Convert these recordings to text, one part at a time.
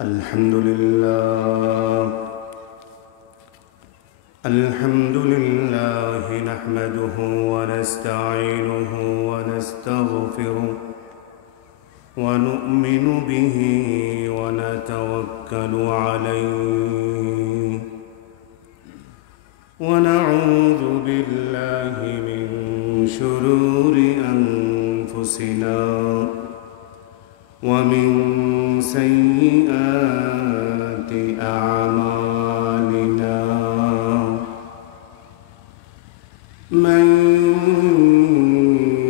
الحمد لله نحمده ونستعينه ونستغفره ونؤمن به ونتوكل عليه ونعوذ بالله من شرور أنفسنا ومن سيئات أعمالنا من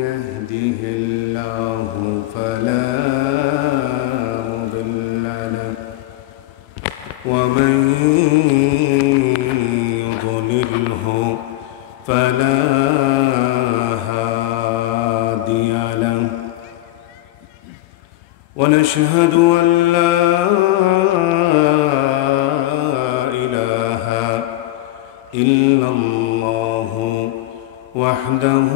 يهده الله فلا مضل له ومن يضلله فلا هادي له ونشهد أن لا إله إلا الله وحده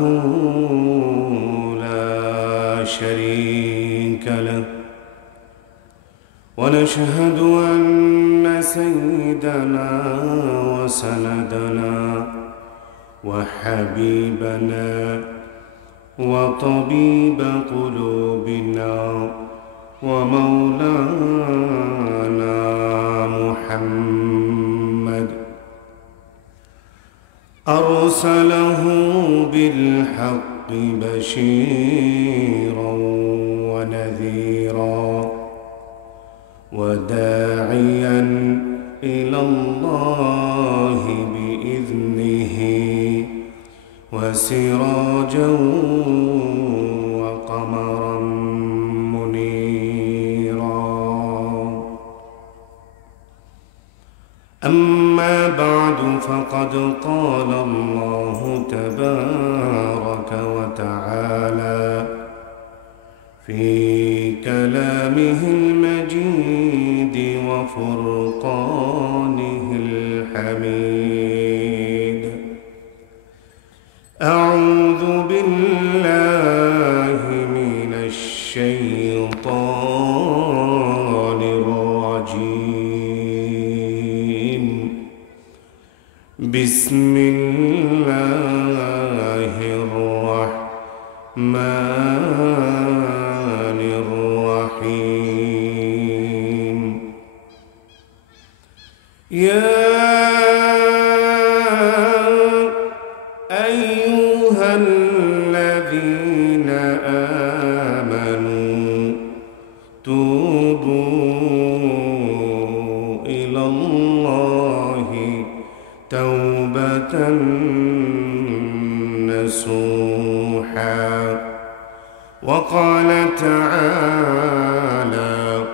لا شريك له ونشهد أن سيدنا وسندنا وحبيبنا وطبيب قلوبنا ومولانا محمد أرسله بالحق بشيرا ونذيرا وداعيا إلى الله بإذنه وسراجا وقمرا منيرا أما بعد فقد قال الله تبارك وتعالى في كلامه المجيد وفرقانه الحميد أعوذ بالله من الشيطان الرجيم بسم الله الرحمن الرحيم يا أيها الذين آمنوا توبوا إلى الله توبة نصوحا وقال تعالى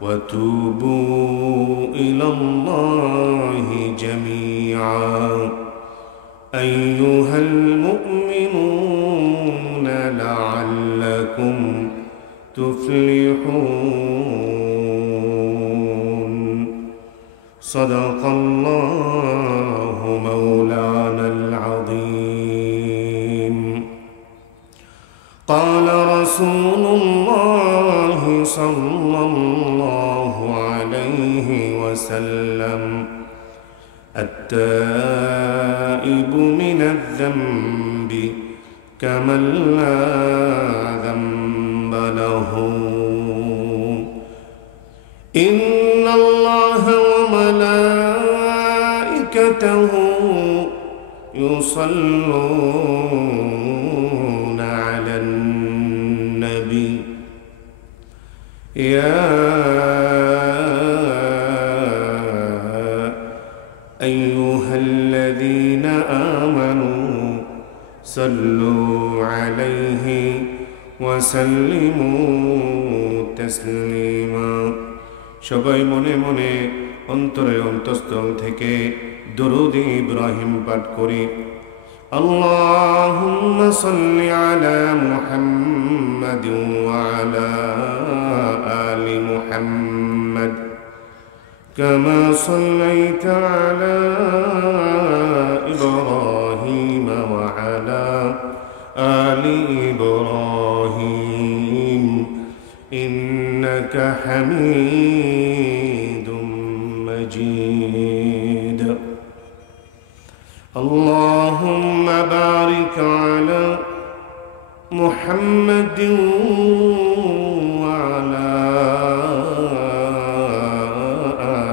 وتوبوا إلى الله جميعا أيها المؤمنون لعلكم تفلحون صدق الله مولانا العظيم قال رسول الله صلى الله عليه وسلم التائب من الذنب كمن لا ذنب له إن الله وملائكته يصلون على النبي يا أيها الذين آمنوا صلوا عليه وسلموا تسليما সবাই মনে মনে অন্তরে অন্তঃস্থল থেকে দরুদ ইব্রাহিম পাঠ করি اللهم صل على محمد وعلى آل محمد كما صليت على إبراهيم وعلى آل إبراهيم إنك حميد مجيد اللهم بارك على محمد وعلى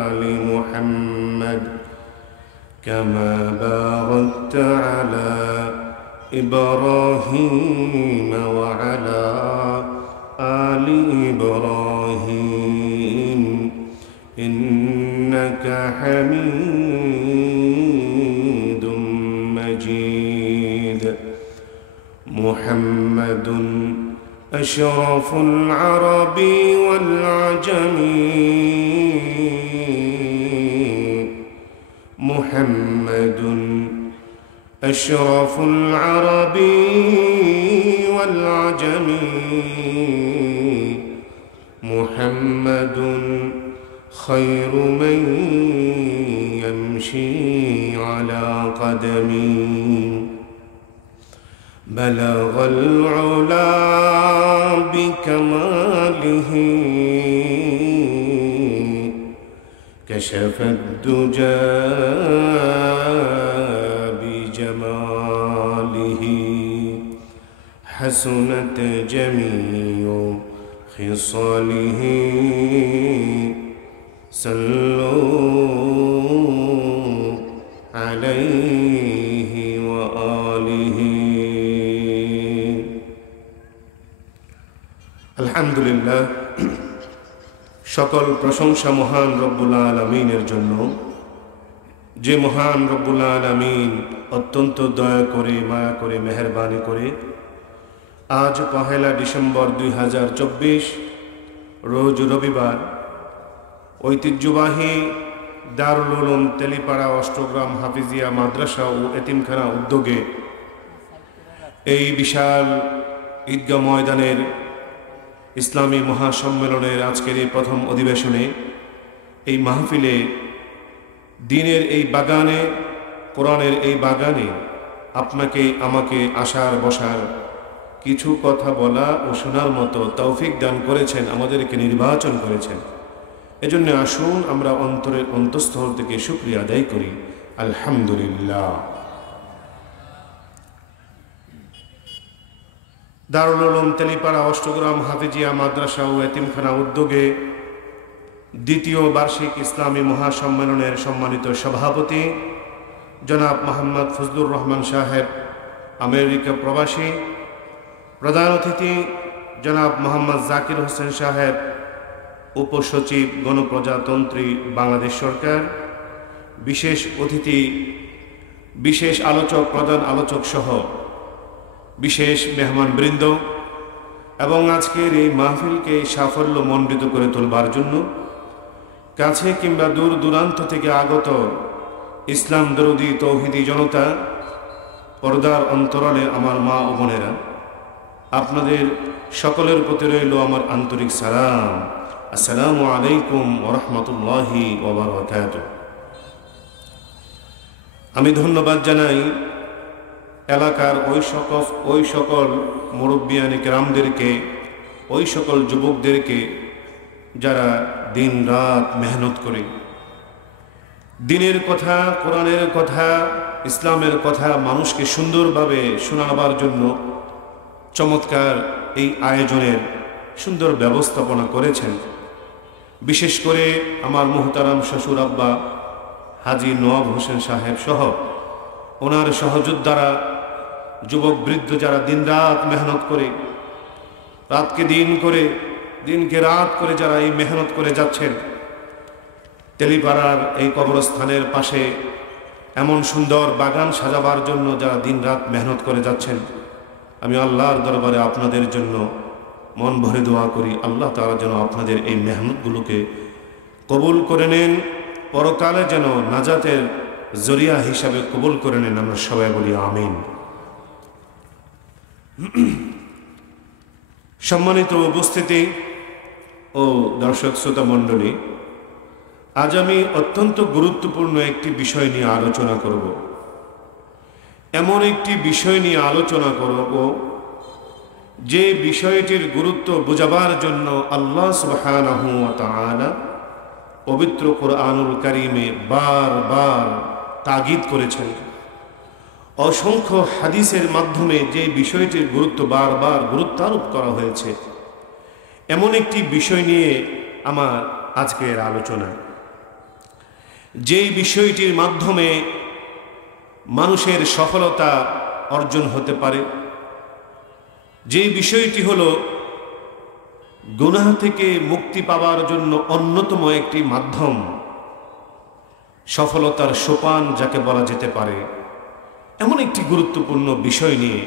آل محمد كما باركت على إبراهيم وعلى آل إبراهيم إنك حميد مجيد محمد أشرف العرب والعجم محمد أشرف العرب والعجم محمد خير من يمشي على قدمي بلغ العلا بكماله كشف الدجى بجماله حسنت جميع خصاله صلوا عليه وآله আলহামদুলিল্লাহ সকল প্রশংসা মহান রব্বুল আলামিনের জন্য, যে মহান রব্বুল আলামিন অত্যন্ত দয়া করে মায়া করে মেহেরবানি করে আজ 1 ডিসেম্বর 2024 রোজ রবিবার ঐতিহ্যবাহী দারুল উলুম তেলিপাড়া অষ্টগ্রাম হাফিজিয়া মাদ্রাসা ও এতিমখানা উদ্যোগে এই বিশাল ঈদগাহ ময়দানের ইসলামী মহাসম্মেলনের আজকের এই প্রথম অধিবেশনে, এই মাহফিলে, দ্বীনের এই বাগানে, কোরআনের এই বাগানে আপনাকে আমাকে আসার বসার, কিছু কথা বলা ও শোনার মতো তৌফিক দান করেছেন, আমাদেরকে নির্বাচন করেছেন। এজন্য আসুন আমরা অন্তরের অন্তঃস্থল থেকে শুকরিয়া আদায় করি, আলহামদুলিল্লাহ। দারুল উলুম তেলিপাড়া অষ্টগ্রাম হাফিজিয়া মাদ্রাসা ও এতিমখানা উদ্যোগে দ্বিতীয় বার্ষিক ইসলামী মহাসম্মেলনের সম্মানিত সভাপতি জনাব মোহাম্মদ ফজলুর রহমান সাহেব, আমেরিকা প্রবাসী, প্রধান অতিথি জনাব মোহাম্মদ জাকির হোসেন সাহেব, উপসচিব গণপ্রজাতন্ত্রী বাংলাদেশ সরকার, বিশেষ অতিথি, বিশেষ আলোচক, প্রধান আলোচক সহ বিশেষ মেহমানবৃন্দ এবং আজকের এই মাহফিলকে সাফল্য মণ্ডিত করে তোলবার জন্য কাছে কিংবা দূর দূরান্ত থেকে আগত ইসলাম দরদি তৌহিদি জনতা, পর্দার অন্তরালে আমার মা ও বোনেরা, আপনাদের সকলের প্রতি রইল আমার আন্তরিক সালাম। আসসালামু আলাইকুম ওয়া রাহমাতুল্লাহি ওয়া বারাকাতুহু। আমি ধন্যবাদ জানাই এলাকার ওই সকল মুরব্বিয়ানে কেরামদেরকে, ওই সকল যুবকদেরকে যারা দিন রাত মেহনত করে দিনের কথা, কোরআনের কথা, ইসলামের কথা মানুষকে সুন্দরভাবে শোনাবার জন্য চমৎকার এই আয়োজনের সুন্দর ব্যবস্থাপনা করেছেন। বিশেষ করে আমার মুহতারাম শ্বশুর আব্বা হাজী নওয়াব হোসেন সাহেব সহ ওনার সহযোদ্ধারা, যুবক বৃদ্ধ যারা দিন রাত মেহনত করে, রাতকে দিন করে, দিনকে রাত করে যারা এই মেহনত করে যাচ্ছেন, তেলিপাড়ার এই কবরস্থানের পাশে এমন সুন্দর বাগান সাজাবার জন্য যারা দিন রাত মেহনত করে যাচ্ছেন, আমি আল্লাহর দরবারে আপনাদের জন্য মন ভরে দোয়া করি, আল্লাহ তাআলা যেন আপনাদের এই মেহনতগুলোকে কবুল করে নেন, পরকালে যেন নাজাতের জরিয়া হিসাবে কবুল করে নেন। আমরা সবাই বলি আমিন। সম্মানিত উপস্থিতি ও দর্শক শ্রোতা মণ্ডলী, আজ আমি অত্যন্ত গুরুত্বপূর্ণ একটি বিষয় নিয়ে আলোচনা করব। এমন একটি বিষয় নিয়ে আলোচনা করব যে বিষয়টির গুরুত্ব বোঝাবার জন্য আল্লাহ সুবহানাহু ওয়া তাআলা পবিত্র কোরআনুল কারীমে বারবার তাগিদ করেছেন, অসংখ্য হাদিসের মাধ্যমে যে বিষয়টির গুরুত্ব বারবার গুরুত্বারোপ করা হয়েছে, এমন একটি বিষয় নিয়ে আমার আজকের আলোচনা। যেই বিষয়টির মাধ্যমে মানুষের সফলতা অর্জন হতে পারে, যেই বিষয়টি হলো গুনাহ থেকে মুক্তি পাওয়ার জন্য অন্যতম একটি মাধ্যম, সফলতার সোপান যাকে বলা যেতে পারে, এমন একটি গুরুত্বপূর্ণ বিষয় নিয়ে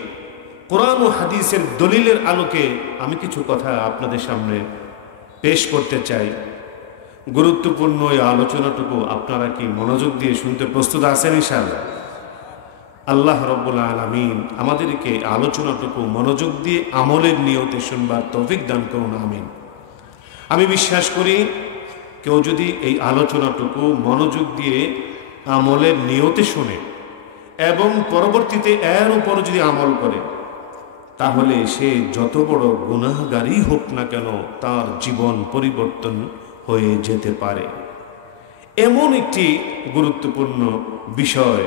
কোরআন ও হাদিসের দলিলের আলোকে আমি কিছু কথা আপনাদের সামনে পেশ করতে চাই। গুরুত্বপূর্ণ এই আলোচনাটুকু আপনারা কি মনোযোগ দিয়ে শুনতে প্রস্তুত আছেন ইনশাআল্লাহ? আল্লাহ রাব্বুল আলামিন আমাদেরকে আলোচনাটুকু মনোযোগ দিয়ে আমলের নিয়তে শুনবার তৌফিক দান করুন, আমিন। আমি বিশ্বাস করি কেউ যদি এই আলোচনাটুকু মনোযোগ দিয়ে আমলের নিয়তে শুনে এবং পরবর্তীতে এর উপর যদি আমল করে, তাহলে সে যত বড় গুনাহগারী হোক না কেন তার জীবন পরিবর্তন হয়ে যেতে পারে। এমন একটি গুরুত্বপূর্ণ বিষয়,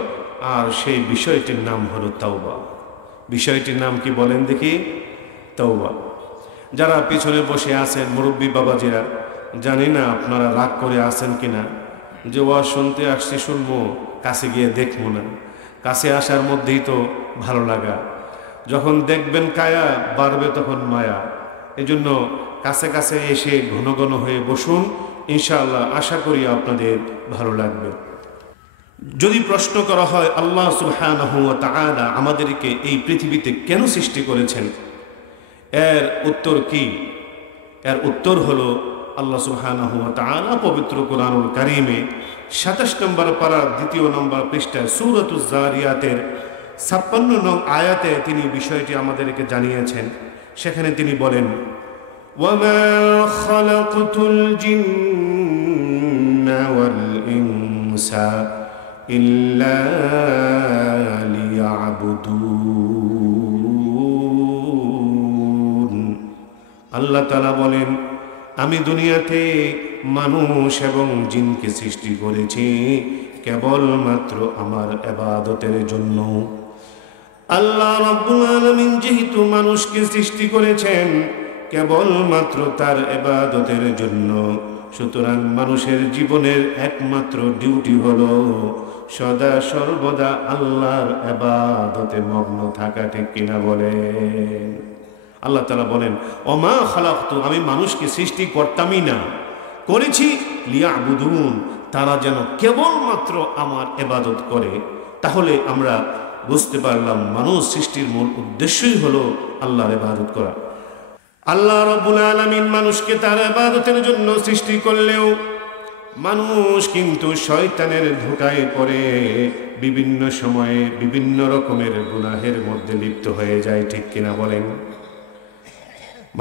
আর সেই বিষয়টির নাম হলো তাওবা। বিষয়টির নাম কি বলেন দেখি? তাওবা। যারা পিছনে বসে আছেন মুরব্বী বাবাজিরা, জানি না আপনারা রাগ করে আছেন কিনা যে ওয়াজ শুনতে আসছি, শুনবো, কাছে গিয়ে দেখবো না। কাছে আসার মধ্যেই তো ভালো লাগা, যখন দেখবেন কায়া বাড়বে তখন মায়া। এজন্য কাছে কাছে এসে ঘন ঘন হয়ে বসুন, ইনশাআল্লাহ আশা করি আপনাদের ভালো লাগবে। যদি প্রশ্ন করা হয় আল্লাহ সুবহানাহু ওয়া তাআলা আমাদেরকে এই পৃথিবীতে কেন সৃষ্টি করেছেন, এর উত্তর কি? এর উত্তর হলো আল্লাহ সুবহানাহু ওয়া তাআলা পবিত্র কোরআনুল কারীমে ২৭ নম্বর পারা ২ নম্বর পৃষ্ঠায় সূরাতুজ জারিয়াতের ৫৬ নং আয়াতে তিনি বিষয়টি আমাদেরকে জানিয়েছেন। সেখানে তিনি বলেন, ওয়ামা খালাকতুল জিন্না ওয়াল ইনসা ইল্লা লিয়াবুদুন। আল্লাহ তাআলা বলেন, আমি দুনিয়াতে মানুষ এবং জিনকে সৃষ্টি করেছি কেবলমাত্র আমার ইবাদতের জন্য। আল্লাহ রাব্বুল আলামিন যেহেতু মানুষকে সৃষ্টি করেছেন কেবলমাত্র তার ইবাদতের জন্য, সুতরাং মানুষের জীবনের একমাত্র ডিউটি হলো সদা সর্বদা আল্লাহর ইবাদতে মগ্ন থাকা। ঠিক কিনা বলেন? আল্লাহ তাআলা বলেন, ওমা খালাকতু, আমি মানুষকে সৃষ্টি করতামই না, করেছি লিয়াবুদুন, তারা যেন কেবলমাত্র আমার ইবাদত করে। তাহলে আমরা বুঝতে পারলাম মানুষ সৃষ্টির মূল উদ্দেশ্যই হলো আল্লাহর ইবাদত করা। আল্লাহ রাব্বুল আলামিন মানুষকে তার ইবাদতের জন্য সৃষ্টি করলেও মানুষ কিন্তু শয়তানের ধোঁকায় পড়ে বিভিন্ন সময়ে বিভিন্ন রকমের গুনাহের মধ্যে লিপ্ত হয়ে যায়। ঠিক কিনা বলেন?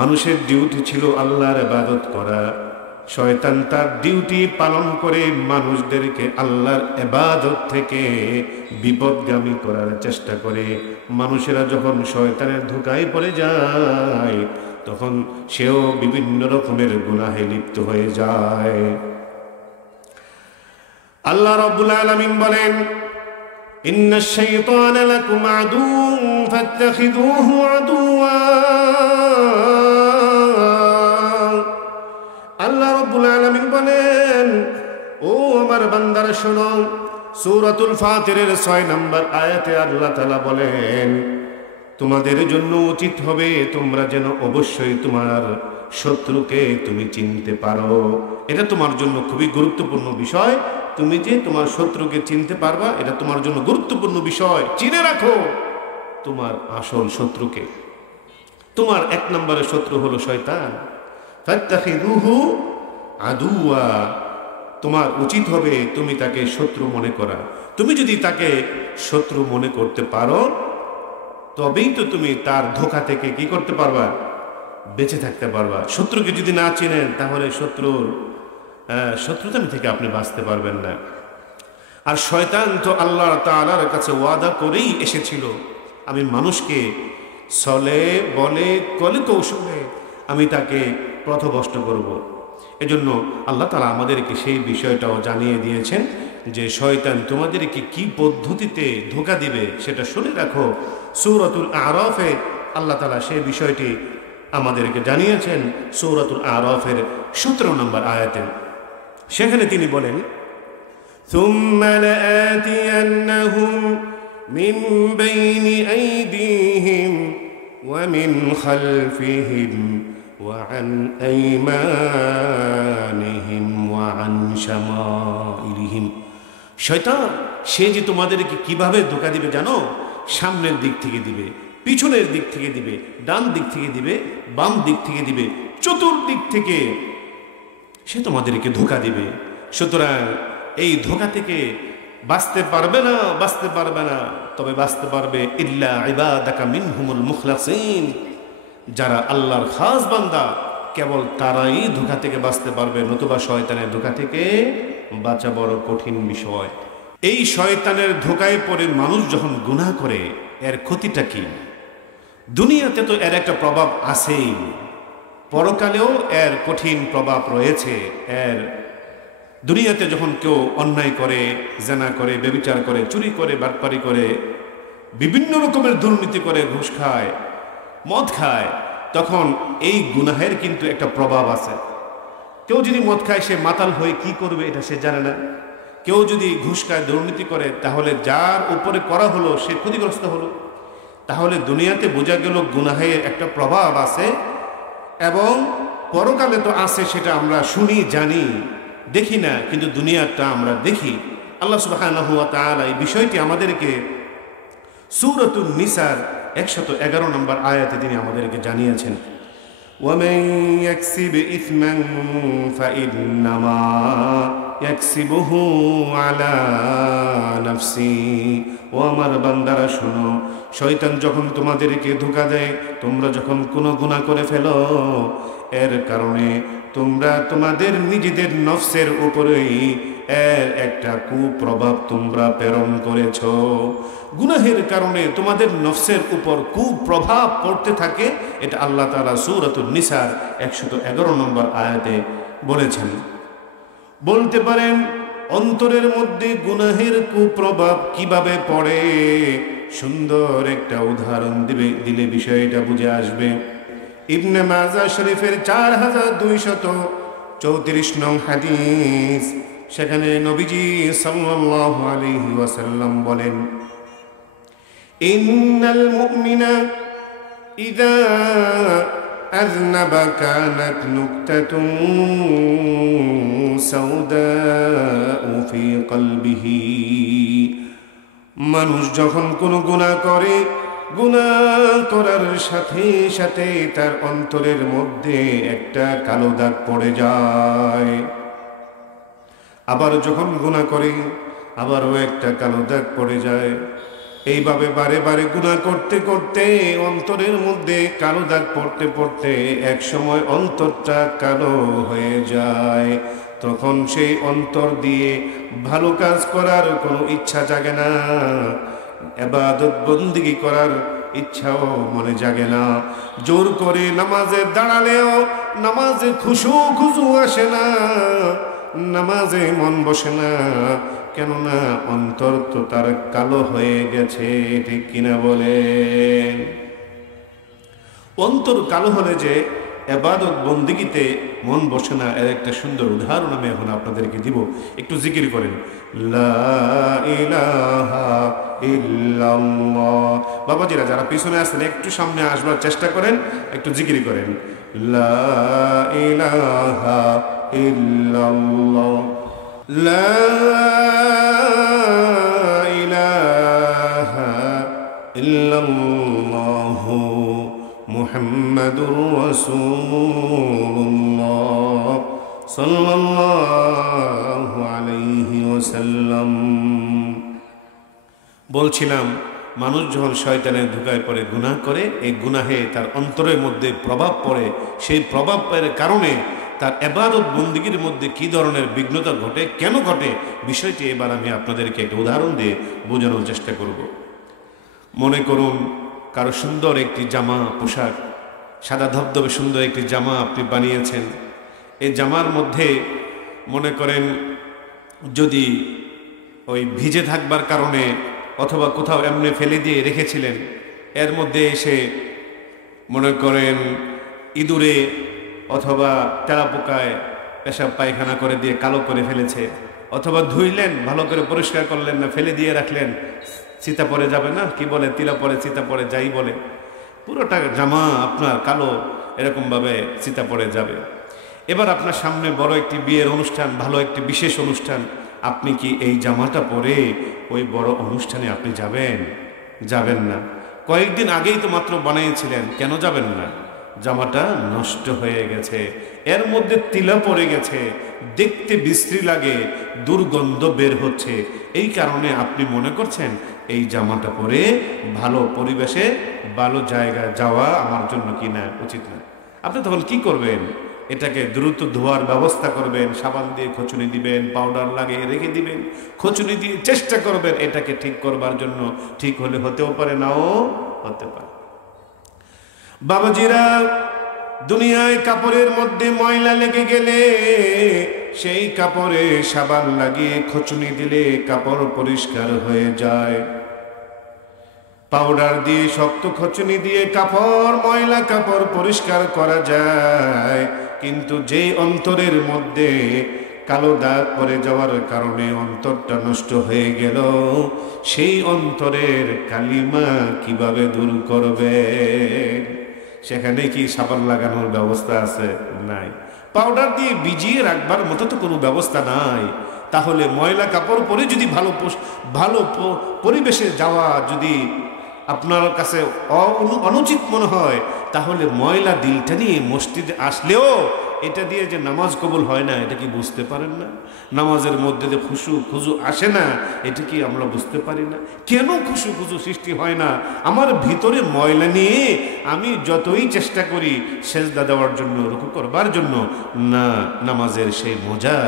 মানুষের ডিউটি ছিল আল্লাহর ইবাদত করা, শয়তান তার ডিউটি পালন করে মানুষদেরকে আল্লাহর ইবাদত থেকে বিপদগামী করার চেষ্টা করে। মানুষেরা যখন শয়তানের ধোঁকায় পড়ে যায় তখন সেও বিভিন্ন রকমের গুনাহে লিপ্ত হয়ে যায়। আল্লাহ রাব্বুল আলামিন বলেন, ইন্নাশ শাইতানা লাকুম আদুউন ফাত্তাখিযুহু আদুওয়া। আল্লাহ রাব্বুল আলামিন বলেন, ও আমার বান্দারা শোনো, সূরাতুল ফাতিরের ৬ নম্বর আয়াতে আল্লাহ তাআলা বলেন, তোমাদের জন্য উচিত হবে তোমরা যেন অবশ্যই তোমার শত্রুকে তুমি চিনতে পারো। এটা তোমার জন্য খুবই গুরুত্বপূর্ণ বিষয়। তুমি যে তোমার শত্রুকে চিনতে পারবা, এটা তোমার জন্য গুরুত্বপূর্ণ বিষয়। চিনে রাখো তোমার আসল শত্রুকে। তোমার ১ নম্বরের শত্রু হলো শয়তান। ফাত্তাখিযুহু আদুওয়া, তোমার উচিত হবে তুমি তাকে শত্রু মনে করা। তুমি যদি তাকে শত্রু মনে করতে পারো তবেই তো তুমি তার ধোঁকা থেকে কি করতে পারবা? বেঁচে থাকতে পারবা। শত্রুকে যদি না চেনেন তাহলে শত্রুতামি থেকে আপনি বাঁচতে পারবেন না। আর শয়তান তো আল্লাহ তাআলার কাছে ওয়াদা করেই এসেছিল, আমি মানুষকে ছলে বলে কলে কৌশলে আমি তাকে পথভ্রষ্ট করব। এজন্য আল্লাহ তাআলা আমাদেরকে সেই বিষয়টাও জানিয়ে দিয়েছেন যে শয়তান তোমাদেরকে কি পদ্ধতিতে ধোঁকা দিবে সেটা শুনে রাখো। সূরাতুল আরাফে আল্লাহ তাআলা সেই বিষয়টি আমাদেরকে জানিয়েছেন। সূরাতুল আরাফের 17 নম্বর আয়াতে সেখানে তিনি বলেন, সুম্মা লাআতিয়ান্নাহুম মিন বাইনি আইদিহিম ওয়া মিন খালফিহিম ওয়া আন আইমানিহিম ওয়া আন শামাইলিহিম। শয়তান সে যে তোমাদেরকে কিভাবে ধোঁকা দিবে জানো? সামনের দিক থেকে দিবে, পিছনের দিক থেকে দিবে, ডান দিক থেকে দিবে, বাম দিক থেকে দিবে, চতুর্দিক থেকে সে তোমাদেরকে ধোঁকা দিবে। সুতরাং এই ধোঁকা থেকে বাঁচতে পারবে না, তবে বাঁচতে পারবে ইল্লা ইবাদাকা মিনহুমুল মুখলাসিন, যারা আল্লাহর খাস বান্দা কেবল তারাই ধোঁকা থেকে বাঁচতে পারবে, নতুবা শয়তানের ধোঁকা থেকে বাঁচা বড় কঠিন বিষয়। এই শয়তানের ধোঁকায় পড়ে মানুষ যখন গুনাহ করে এর ক্ষতিটা কি? দুনিয়াতে তো এর একটা প্রভাব আছেই, পরকালেও এর কঠিন প্রভাব রয়েছে। এর দুনিয়াতে যখন কেউ অন্যায় করে, জেনা করে, ব্যভিচার করে, চুরি করে, বাটপারি করে, বিভিন্ন রকমের দুর্নীতি করে, ঘুষ খায়, মদ খায়, তখন এই গুনাহের কিন্তু একটা প্রভাব আছে। কেউ যদি মদ খায় সে মাতাল হয়ে কি করবে এটা সে জানে না। কেউ যদি ঘুষ খায়, দুর্নীতি করে, তাহলে যার উপরে করা হলো সে ক্ষতিগ্রস্ত হলো। তাহলে দুনিয়াতে বোঝা গেল গুনাহের একটা প্রভাব আছে এবং পরকালে তো আছে, সেটা আমরা শুনি, জানি, দেখি না, কিন্তু দুনিয়াটা আমরা দেখি। আল্লাহ সুবহানাহু ওয়া তাআলা এই বিষয়টি আমাদেরকে সূরাতুন নিসার 111 নম্বর আয়াতে তিনি আমাদেরকে জানিয়েছেন, ওয়ামান ইয়াকসিব ইসমান ফাইন্নামা ইয়াকসিবুহু আলা নাফসি। ও আমার বান্দারা শোনো, শয়তান যখন তোমাদেরকে ধোঁকা দেয়, তোমরা যখন কোনো গুনাহ করে ফেলো, এর কারণে তোমরা তোমাদের নিজেদের নফসের উপরেই এর একটা কুপ্রভাব তোমরা প্রেরণ করেছ। গুনাহের কারণে তোমাদের নফসের উপর কুপ্রভাব পড়তে থাকে, এটা আল্লাহ তাআলা সূরাতুন নিসার 111 নম্বর আয়াতে বলেছেন। বলতে পারেন অন্তরের মধ্যে গুনাহের কুপ্রভাব কিভাবে পড়ে? সুন্দর একটা উদাহরণ দিলে বিষয়টা বুঝে আসবে। ইবনে মাজাহ শরীফের 4234 নং হাদিস, সেখানে নবীজি সাল্লাল্লাহু আলাইহি ওয়াসাল্লাম বলেন, ইন্নাল মুমিনা ইযা আযনাবা কানাত নুকতাতুন সাওদাউ ফি কলবিহি। মানুষ যখন কোনো গুনাহ করে, গুনাহ করার সাথে সাথে তার অন্তরের মধ্যে একটা কালো দাগ পড়ে যায়। আবার যখন গুনাহ করে আবারও একটা কালো দাগ পড়ে যায়। এইভাবে বারে বারে গুনাহ করতে করতে অন্তরের মধ্যে কালো দাগ পড়তে পড়তে এক সময় অন্তরটা কালো হয়ে যায়। তখন সেই অন্তর দিয়ে ভালো কাজ করার কোনো ইচ্ছা জাগে না, ইবাদত বন্দেগী করার ইচ্ছাও মনে জাগে না। জোর করে নামাজে দাঁড়ালেও নামাজে খুশু আসে না, নামাজে মন বসে না, কেননা অন্তর তো তার কালো হয়ে গেছে। ঠিক কিনা বলেন? অন্তর কালো হলে যে ইবাদত বন্দেগীতে মন বসে না, এর একটা সুন্দর উদাহরণ আমি এখন আপনাদেরকে দিব। একটু জিকির করেন, লা ইলাহা ইল্লাল্লাহ। বাবাজিরা যারা পিছনে আছেন একটু সামনে আসবার চেষ্টা করেন, একটু জিকির করেন, লা ইলাহা ইল্লাল্লাহ, লা ইলাহা ইল্লাল্লাহ মুহাম্মাদুর রাসূলুল্লাহ সাল্লাল্লাহু আলাইহি ওয়াসাল্লাম। বলছিলাম মানুষ যখন শয়তানের ধোঁকায় পড়ে গুনাহ করে, এই গুনাহে তার অন্তরের মধ্যে প্রভাব পড়ে। সেই প্রভাবের কারণে তার ইবাদত বন্দেগীর মধ্যে কি ধরনের বিঘ্নতা ঘটে, কেন ঘটে, বিষয়টি এবার আমি আপনাদেরকে একটা উদাহরণ দিয়ে বোঝানোর চেষ্টা করব। মনে করুন কারো সুন্দর একটি জামা পোশাক, সাদা ধবধবে সুন্দর একটি জামা আপনি বানিয়েছেন, এই জামার মধ্যে মনে করেন যদি ওই ভিজে থাকবার কারণে অথবা কোথাও এমনি ফেলে দিয়ে রেখেছিলেন, এর মধ্যে এসে মনে করেন ইঁদুরে অথবা তেলাপোকায় পেশাব পায়খানা করে দিয়ে কালো করে ফেলেছে, অথবা ধুইলেন ভালো করে পরিষ্কার করলেন না, ফেলে দিয়ে রাখলেন, চিতা পড়ে যাবে না, কি বলে তিলা পড়ে চিতা পড়ে যাই বলে, পুরোটা জামা আপনার কালো এরকমভাবে চিতা পড়ে যাবে। এবার আপনার সামনে বড় একটি বিয়ের অনুষ্ঠান, ভালো একটি বিশেষ অনুষ্ঠান, আপনি কি এই জামাটা পরে ওই বড় অনুষ্ঠানে আপনি যাবেন? যাবেন না। কয়েকদিন আগেই তো মাত্র বানিয়েছিলেন, কেন যাবেন না? জামাটা নষ্ট হয়ে গেছে, এর মধ্যে তিলা পড়ে গেছে, দেখতে বিশ্রী লাগে, দুর্গন্ধ বের হচ্ছে, এই কারণে আপনি মনে করছেন এই জামাটা পরে ভালো পরিবেশে ভালো জায়গায় যাওয়া আমার জন্য কি না উচিত না। আপনি তখন কি করবেন? এটাকে দ্রুত ধোয়ার ব্যবস্থা করবেন, সাবান দিয়ে খোঁচুনি দিবেন, পাউডার লাগিয়ে রেখে দিবেন, খোঁচুনি দিয়ে চেষ্টা করবেন এটাকে ঠিক করবার জন্য। ঠিক হলে হতেও পারে, নাও হতে পারে। বাবাজিরা, দুনিয়ায় কাপড়ের মধ্যে ময়লা লেগে গেলে সেই কাপড়ে সাবান লাগিয়ে খোঁচুনি দিলে কাপড় পরিষ্কার হয়ে যায়। পাউডার দিয়ে শক্ত খোঁচুনি দিয়ে কাপড়, ময়লা কাপড় পরিষ্কার করা যায়, কিন্তু যে অন্তরের মধ্যে কালো দাগ পড়ে যাওয়ার কারণে অন্তরটা নষ্ট হয়ে গেল, সেই অন্তরের কালিমা কিভাবে দূর করবে? সেখানে কি সাবান লাগানোর ব্যবস্থা আছে? নাই। পাউডার দিয়ে ভিজিয়ে রাখবার মতো তো কোনো ব্যবস্থা নাই। তাহলে ময়লা কাপড় পরে যদি ভালো পরিবেশে যাওয়া যদি আপনার কাছে অনুচিত মনে হয়, তাহলে ময়লা দিলটা নিয়ে মসজিদে আসলেও এটা দিয়ে যে নামাজ কবুল হয় না, এটা কি বুঝতে পারেন না? নামাজের মধ্যে যে খুশু খুজু আসে না, এটা কি আমরা বুঝতে পারি না? কেন খুশু খুজু সৃষ্টি হয় না? আমার ভিতরে ময়লা নিয়ে আমি যতই চেষ্টা করি সেজদা দেওয়ার জন্য, রুকু করবার জন্য, না, নামাজের সেই মজা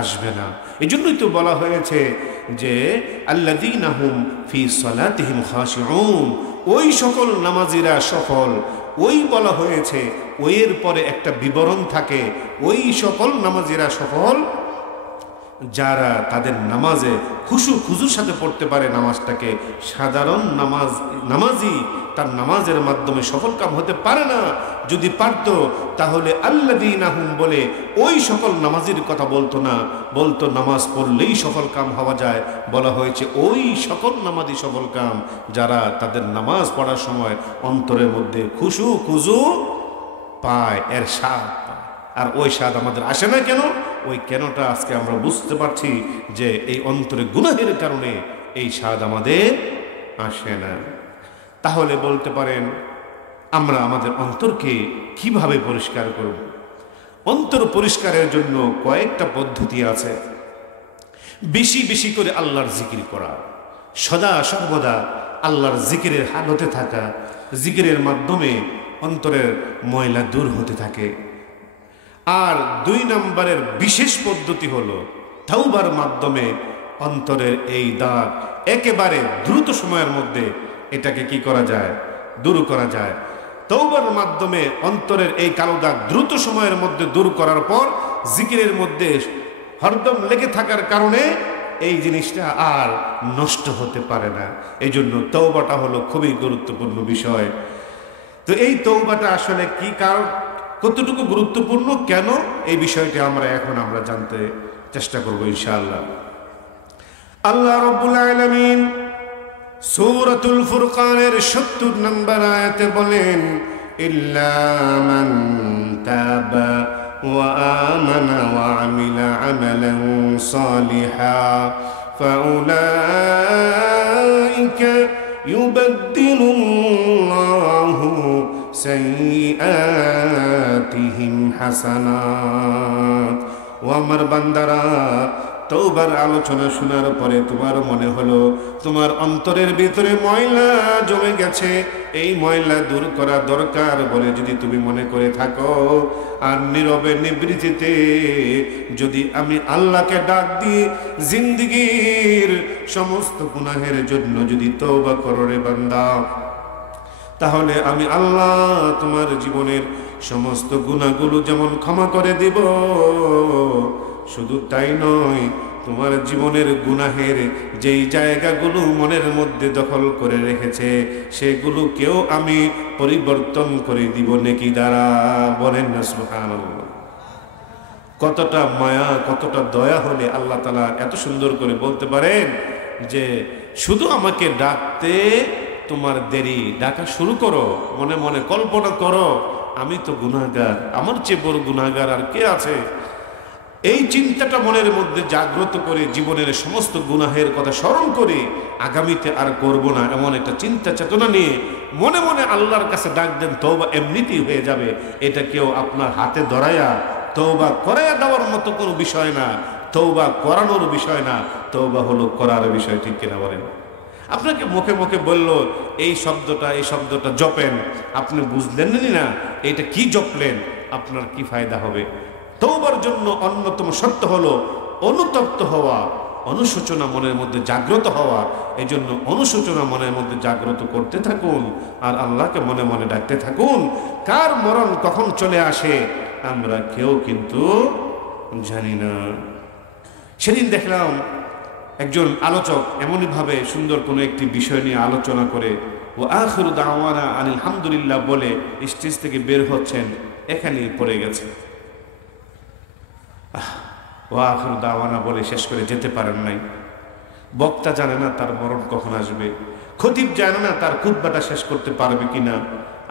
আসবে না। এই জন্যই তো বলা হয়েছে যে আল্লাযীনা হুম ফি সালাতিহিম খাশিউন, ওই সকল নামাজিরা সফল। ওই বলা হয়েছে, ওইয়ের পরে একটা বিবরণ থাকে, ওই সকল নামাজিরা সফল যারা তাদের নামাজে খুশু খুজুর সাথে পড়তে পারে নামাজটাকে। সাধারণ নামাজি তার নামাজের মাধ্যমে সফল কাম হতে পারে না। যদি পারত তাহলে আল্লাযীনা হুম বলে ওই সকল নামাজির কথা বলতো না, বলতো নামাজ পড়লেই সফল কাম হওয়া যায়। বলা হয়েছে ওই সকল নামাজি সফল কাম যারা তাদের নামাজ পড়ার সময় অন্তরের মধ্যে খুশু খুজু পায়, এর স্বাদ পায়। আর ওই স্বাদ আমাদের আসে না কেন? ওই কেনটা আজকে আমরা বুঝতে পারছি যে এই অন্তরে গুনাহের কারণে এই স্বাদ আমাদের আসে না। তাহলে বলতে পারেন আমরা আমাদের অন্তরকে কিভাবে পরিষ্কার করব? অন্তর পরিষ্কারের জন্য কয়েকটা পদ্ধতি আছে। বেশি বেশি করে আল্লাহর জিকির করা, সদা সর্বদা আল্লাহর জিকিরের হালতে থাকা, জিকিরের মাধ্যমে অন্তরের ময়লা দূর হতে থাকে। আর 2 নম্বরের বিশেষ পদ্ধতি হলো তাওবার মাধ্যমে অন্তরের এই দাগ একেবারে দ্রুত সময়ের মধ্যে এটাকে কি করা যায়? দূর করা যায়। তওবার মাধ্যমে অন্তরের এই কালো দাগ দ্রুত সময়ের মধ্যে দূর করার পর জিকিরের মধ্যে হরদম লেগে থাকার কারণে এই জিনিসটা আর নষ্ট হতে পারে না। এই জন্য তওবাটা হলো খুবই গুরুত্বপূর্ণ বিষয়। তো এই তওবাটা আসলে কি, কারণ কতটুকু গুরুত্বপূর্ণ, কেন, এই বিষয়টি আমরা জানতে চেষ্টা করব ইনশাআল্লাহ। আল্লাহ রাব্বুল আলামিন সূরাতুল ফুরকানের ৭০ নম্বর আয়াতে বলেন, ইল্লা মান তাবা ওয়া আমানা ওয়া আমিলা আমালান সালিহা ফাউলাইকা ইউবাদদিলুল্লাহু সাইয়্যাতিহিম হাসানাত। ও আমার বান্দারা, তওবার আলোচনা শোনার পরে তোমার মনে হলো তোমার অন্তরের ভিতরে ময়লা জমে গেছে, এই ময়লা দূর করা দরকার বলে যদি তুমি মনে করে থাকো, আর নীরবে নিবৃত্তিতে যদি আমি আল্লাহকে ডাক দিয়ে জিন্দেগীর সমস্ত গুনাহের জন্য যদি তওবা করো রে বান্দা, তাহলে আমি আল্লাহ তোমার জীবনের সমস্ত গুনাহগুলো যেমন ক্ষমা করে দিব, শুধু তাই নয়, তোমার জীবনের গুনাহের যেই জায়গাগুলো মনের মধ্যে দখল করে রেখেছে সেগুলোকেও আমি পরিবর্তন করে দিব নেকি দ্বারা। বলেন না সুবহানাল্লাহ। কতটা মায়া, কতটা দয়া হলে আল্লাহ তাআলা এত সুন্দর করে বলতে পারেন যে শুধু আমাকে ডাকতে তোমার দেরি, ডাকা শুরু করো, মনে মনে কল্পনা করো আমি তো গুনাহগার, আমার চেয়ে বড় গুনাহগার আর কে আছে। এই চিন্তাটা মনের মধ্যে জাগ্রত করে জীবনের সমস্ত গুনাহের কথা স্মরণ করে আগামীতে আর করব না, এমন একটা চিন্তা চেতনা নিয়ে মনে মনে আল্লাহর কাছে ডাক দেন, তওবা এমনিতেই হয়ে যাবে। এটা কেউ আপনার হাতে ধরায়া তওবা করাইয়া দেওয়ার মতো কোনো বিষয় না, তওবা করানোর বিষয় না, তওবা হলো করার বিষয়। ঠিক কিনা বলেন? আপনাকে মুখে মুখে বলল এই শব্দটা জপেন, আপনি বুঝলেন না এটা কি জপলেন, আপনার কি ফায়দা হবে? তওবার জন্য অন্যতম শর্ত হলো অনুতপ্ত হওয়া, অনুশোচনা মনের মধ্যে জাগ্রত হওয়া। এই জন্য অনুশোচনা মনের মধ্যে জাগ্রত করতে থাকুন আর আল্লাহকে মনে মনে ডাকতে থাকুন। কার মরণ কখন চলে আসে আমরা কেউ কিন্তু জানি না। সেদিন দেখলাম একজন আলোচক এমনইভাবে সুন্দর কোনো একটি বিষয় নিয়ে আলোচনা করে ও আখিরু দাওয়ানা আনিল হামদুলিল্লাহ বলে স্টেজ থেকে বের হচ্ছেন, এখানেই পড়ে গেছে। ও আখিরু দাওয়ানা বলে শেষ করে যেতে পারেন নাই। বক্তা জানে না তার মরণ কখন আসবে, খতিব জানে না তার খুতবাটা শেষ করতে পারবে কিনা।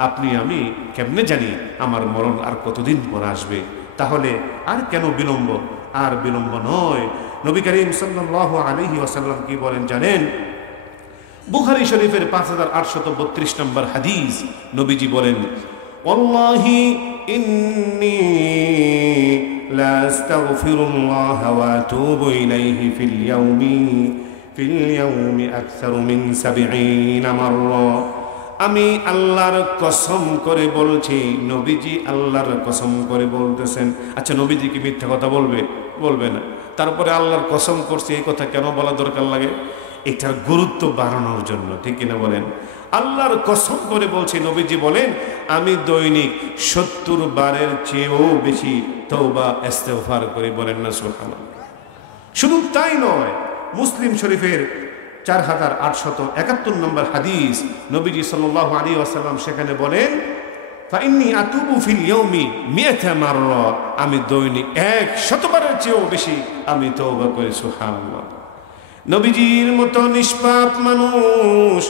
আপনি আমি কেমনে জানি আমার মরণ আর কতদিন পর আসবে? তাহলে আর কেন বিলম্ব? আর বিলম্ব নয়। নবী করিম সাল্লাল্লাহু আলাইহি ওয়াসাল্লাম কি বলেন জানেন? বুখারী শরীফের 5832 নম্বর হাদিস, নবীজি বলেন, ওয়াল্লাহি ইন্নী লা আস্তাগফিরুল্লাহ ওয়া আতুবু ইলাইহি ফিল ইয়াউমি আকসারু মিন 70 মাররা। আমি আল্লাহর কসম করে বলছি, নবীজি আল্লাহর কসম করে বলতেছেন। আচ্ছা, নবীজি কি মিথ্যা কথা বলবে? বলবে না। তারপরে আল্লাহর কসম করছে, এই কথা কেন বলা দরকার লাগে? এটার গুরুত্ব বাড়ানোর জন্য। ঠিক কিনা বলেন? আল্লাহর কসম করে বলছে, নবীজি বলেন আমি দৈনিক 70 বারের চেয়েও বেশি তওবা ইস্তেগফার করি। বলেন না সুবহানাল্লাহ। শুধু তাই নয়, মুসলিম শরীফের 4871 নম্বর হাদিস, নবীজি সাল্লাল্লাহু আলাইহি ওয়াসাল্লাম সেখানে বলেন, ফাইন্নী আতুবু ফিল ইয়াউমি মিআতা মাররা। আমি দৈনিক 100 বারের চেয়েও বেশি আমি তওবা করি। সুবহানাল্লাহ। নবীজির মতো নিষ্পাপ মানুষ,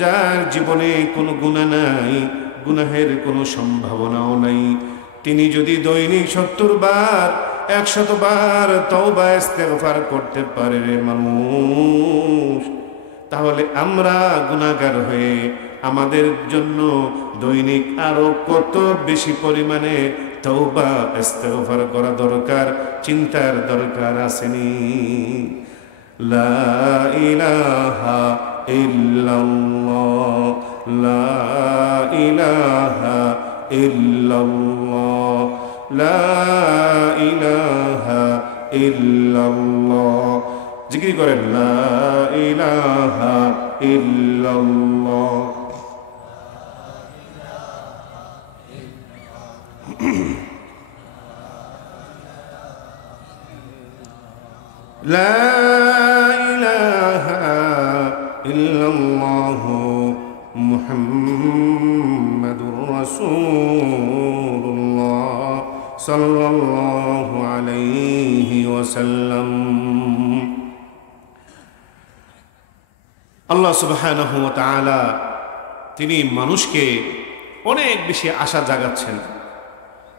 যার জীবনে কোনো গুনাহ নাই, গুনাহের কোনো সম্ভাবনাও নাই, তিনি যদি দৈনিক 70 বার 100 বার তওবা ইস্তেগফার করতে পারে রে মানুষ, তাহলে আমরা গুনাহগার হয়ে আমাদের জন্য দৈনিক আরো কত বেশি পরিমাণে তওবা ইস্তেগফার করা দরকার, চিন্তার দরকার আসেনি। লা ইলাহা ইল্লাল্লাহ, লা ইলাহা ইল্লাল্লাহ, লা ইলাহা ইল্লাল্লাহ। জিকির করেন, লা ইলাহা ইল্লাল্লাহ। লা ইলাহা ইল্লাল্লাহ মুহাম্মাদুর রাসূলুল্লাহ সাল্লাল্লাহু আলাইহি ওয়াসাল্লাম। আল্লাহ সুবহানাহু ওয়া তাআলা তিনি মানুষকে অনেক বেশি আশা জাগাচ্ছেন।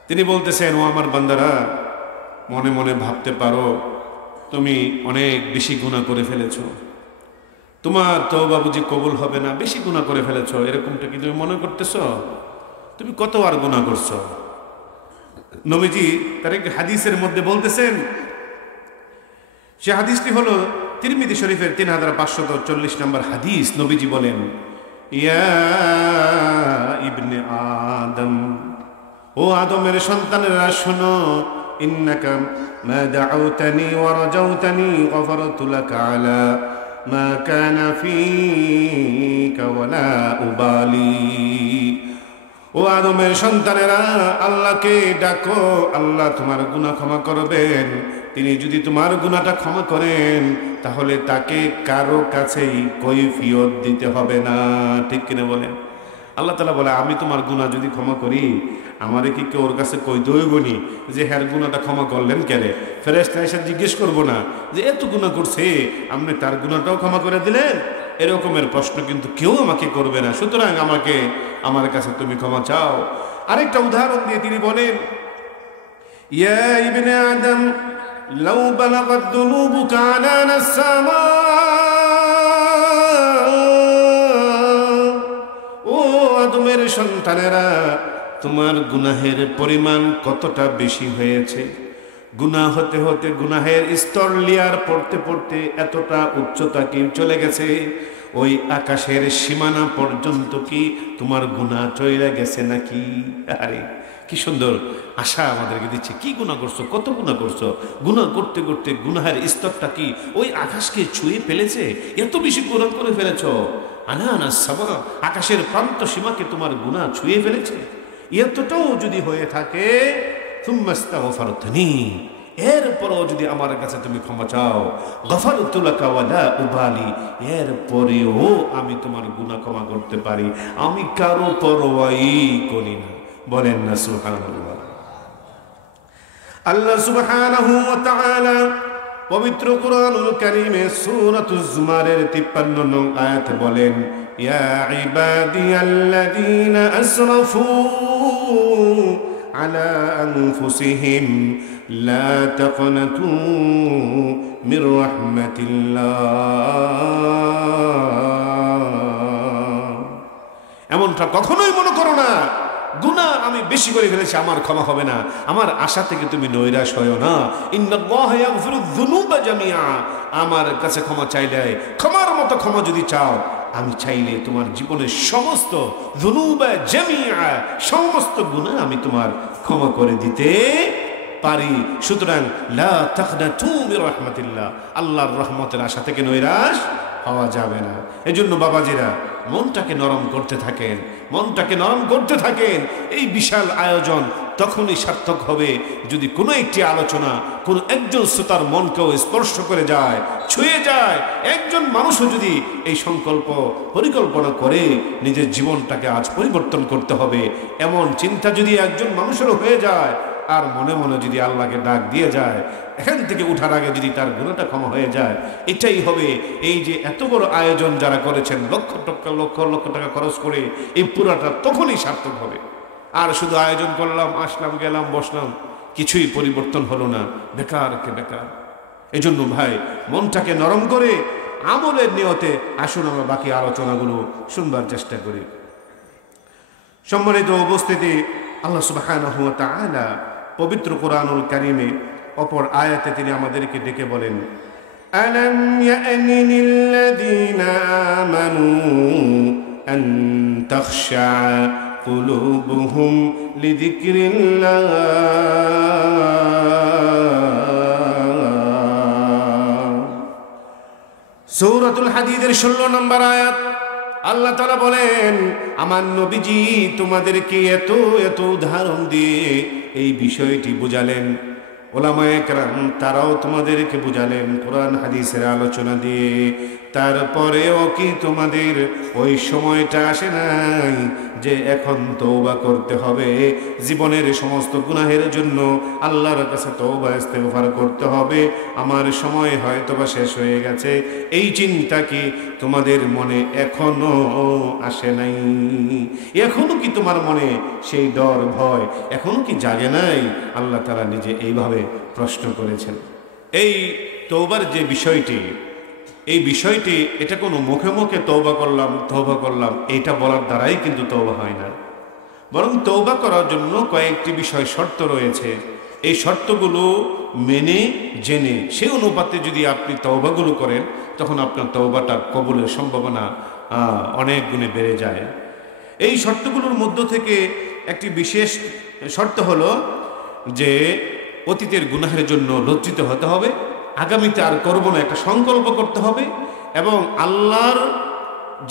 তিনি বলতেছেন, ও আমার বান্দারা, মনে মনে ভাবতে পারো তুমি অনেক বেশি গুনাহ করে ফেলেছো, তোমার তওবা বুঝি কবুল হবে না, বেশি গুনাহ করে ফেলেছো, এরকমটা কি তুমি মনে করতেছো? তুমি কত আর গুনাহ করছো? নবীজি তার এক হাদিসের মধ্যে বলতেছেন, সে হাদিসটি হলো তিরমিজি শরীফের 3540 নম্বর হাদিস। নবীজি বলেন, ইয়া ইবনে আদম, ও আদমের সন্তানেরা শোনো, ইন্নাকা মা দাউতানি ওয়া রাজাউতানি গফারতু লাকা আলা মা কানা ফীকা ওয়ালা উবালি। ও আদমের সন্তানেরা, আল্লাহকে ডাকো, আল্লাহ তোমার গুনাহ ক্ষমা করবেন। তিনি যদি তোমার গুনাহটা ক্ষমা করেন তাহলে তাকে কারো কাছেই কৈফিয়ত দিতে হবে না। ঠিক কিনা বলেন? আল্লাহ তাআলা বলে, আমি তোমার গুনাহ যদি ক্ষমা করি, আমারে কি কেউ ওর কাছে কইতে হইব নি যে হ্যার গুনাহটা ক্ষমা করলেন কেরে? ফেরেশতা এসে জিজ্ঞেস করবো না যে এত গুনাহ করছে, আপনি তার গুনাহটাও ক্ষমা করে দিলেন? এরকমের প্রশ্ন কিন্তু কেউ আমাকে করবে না। সুতরাং আমার কাছে তুমি ক্ষমা চাও। আরেকটা উদাহরণ দিয়ে তিনি বলেন, ইয়া ইবনে আদম লাউ বালাগাত যুনুবুকা আনানাস সামা, ও আদমের সন্তানেরা, তোমার গুনাহের পরিমাণ কতটা বেশি হয়েছে। গুনাহ হতে হতে গুনাহের স্তর লেয়ার পড়তে পড়তে এতটা উচ্চতা কি চলে গেছে, ওই আকাশের সীমানা পর্যন্ত কি তোমার গুনাহ চলে গেছে নাকি? আরে কি সুন্দর আশা আমাদেরকে দিচ্ছে। কি গুনাহ করছো, কত গুনাহ করছো? গুনাহ করতে করতে গুনাহের স্তরটা কি ওই আকাশকে ছুঁয়ে ফেলেছে? এত বেশি গুনাহ করে ফেলেছো। আনানাস সামা, আকাশের প্রান্ত সীমাকে তোমার গুনাহ ছুঁয়ে ফেলেছে। এতটাও যদি হয়ে থাকে, তুম্মাস্তাগফারতুনি, এরপরও যদি আমার কাছে তুমি ক্ষমা চাও, গফারতু লাকা ওয়ালা উবালি, এরপরেও আমি তোমার গুনাহ ক্ষমা করতে পারি, আমি কারো পরোয়াই করি না। বলেন না সুবহানাল্লাহ। আল্লাহ সুবহানাহু ওয়া তাআলা পবিত্র কুরআনুল কারীমে সূরাতুজ জুমারের 53 নং আয়াতে বলেন, ইয়া ইবাদিয়াল্লাযীনা আসরাফু আলা আনফুসিহিম লা তাকনাতু মির রাহমাতিল্লাহ। এমনটা কখনোই মনে করো না গুনাহ আমি বেশি করে ফেলেছি, আমার ক্ষমা হবে না। আমার আশা থেকে তুমি নৈরাশ হয়ো না। ইন্নাল্লাহা ইয়াগফিরুয যুনুবা জামিআ, আমার কাছে ক্ষমা চাইলে, ক্ষমার মতো ক্ষমা যদি চাও, আমি চাইলে তোমার জীবনের সমস্ত যুনুবা জামিআ, সমস্ত গুনাহ আমি তোমার ক্ষমা করে দিতে পারি। সুতরাং লা তাকনাতু মির রাহমাতিল্লাহ, আল্লাহর রহমতের আশা থেকে নৈরাশ হওয়া যাবে না। এজন্য বাবাজিরা মনটাকে নরম করতে থাকেন, মনটাকে নরম করতে থাকেন। এই বিশাল আয়োজন তখনই সার্থক হবে যদি কোনো একটি আলোচনা কোনো একজন শ্রোতার মনকেও স্পর্শ করে যায়, ছুঁয়ে যায়। একজন মানুষও যদি এই সংকল্প পরিকল্পনা করে নিজের জীবনটাকে আজ পরিবর্তন করতে হবে, এমন চিন্তা যদি একজন মানুষেরও হয়ে যায়, আর মনে মনে যদি আল্লাহকে ডাক দিয়ে যায়, এখান থেকে উঠার আগে যদি তার গুনাহটা ক্ষমা হয়ে যায়, এটাই হবে এই যে এত বড় আয়োজন যারা করেছেন, লক্ষ লক্ষ টাকা খরচ করে, এই পুরাটা তখনই সার্থক হবে। আর শুধু আয়োজন করলাম, আসলাম, গেলাম, বসলাম, কিছুই পরিবর্তন হলো না, বেকারকে বেকার। এজন্য ভাই মনটাকে নরম করে আমলের নিয়তে আসুন আমরা বাকি আলোচনাগুলো শুনবার চেষ্টা করি। সম্মানিত উপস্থিতি, আল্লাহ সুবহানাহু ওয়া তাআলা পবিত্র কুরআনুল কারীমে অপর আয়াতে তিনি আমাদেরকে ডেকে বলেন, আলাম ইয়ানি লিল্লাযীনা আমানু আন তাখশা কুলুবুহুম লিযিকরিল্লাহ। সূরাতুল হাদীদের 16 নম্বর আয়াত। আল্লাহ তাআলা বলেন, আমার নবীজি তোমাদেরকে এত এত উদাহরণ দিয়ে এই বিষয়টি বুঝালেন, ওলামায়ে কেরাম তারাও তোমাদেরকে বুঝালেন কোরআন হাদিসের আলোচনা দিয়ে। তারপরেও কি তোমাদের ওই সময়টা আসে নাই যে এখন তওবা করতে হবে, জীবনের সমস্ত গুনাহের জন্য আল্লাহর কাছে তওবা ইস্তেগফার করতে হবে? আমার সময় হয়তোবা শেষ হয়ে গেছে, এই চিন্তা কি তোমাদের মনে এখনো আসে নাই? এখনো কি তোমার মনে সেই ডর ভয় এখনো কি জাগে নাই? আল্লাহ তাআলা নিজে এইভাবে প্রশ্ন করেছেন। এই তওবার যে বিষয়টি, এই বিষয়টি এটা কোনো মুখে মুখে তওবা করলাম এটা বলার দ্বারাই কিন্তু তওবা হয় না, বরং তওবা করার জন্য কয়েকটি বিষয় শর্ত রয়েছে। এই শর্তগুলো মেনে জেনে সেই অনুপাতে যদি আপনি তওবাগুলো করেন, তখন আপনার তওবাটা কবুলের সম্ভাবনা অনেক গুণে বেড়ে যায়। এই শর্তগুলোর মধ্য থেকে একটি বিশেষ শর্ত হলো যে অতীতের গুনাহের জন্য লজ্জিত হতে হবে, আগামীতে আর করব না একটা সংকল্প করতে হবে, এবং আল্লাহর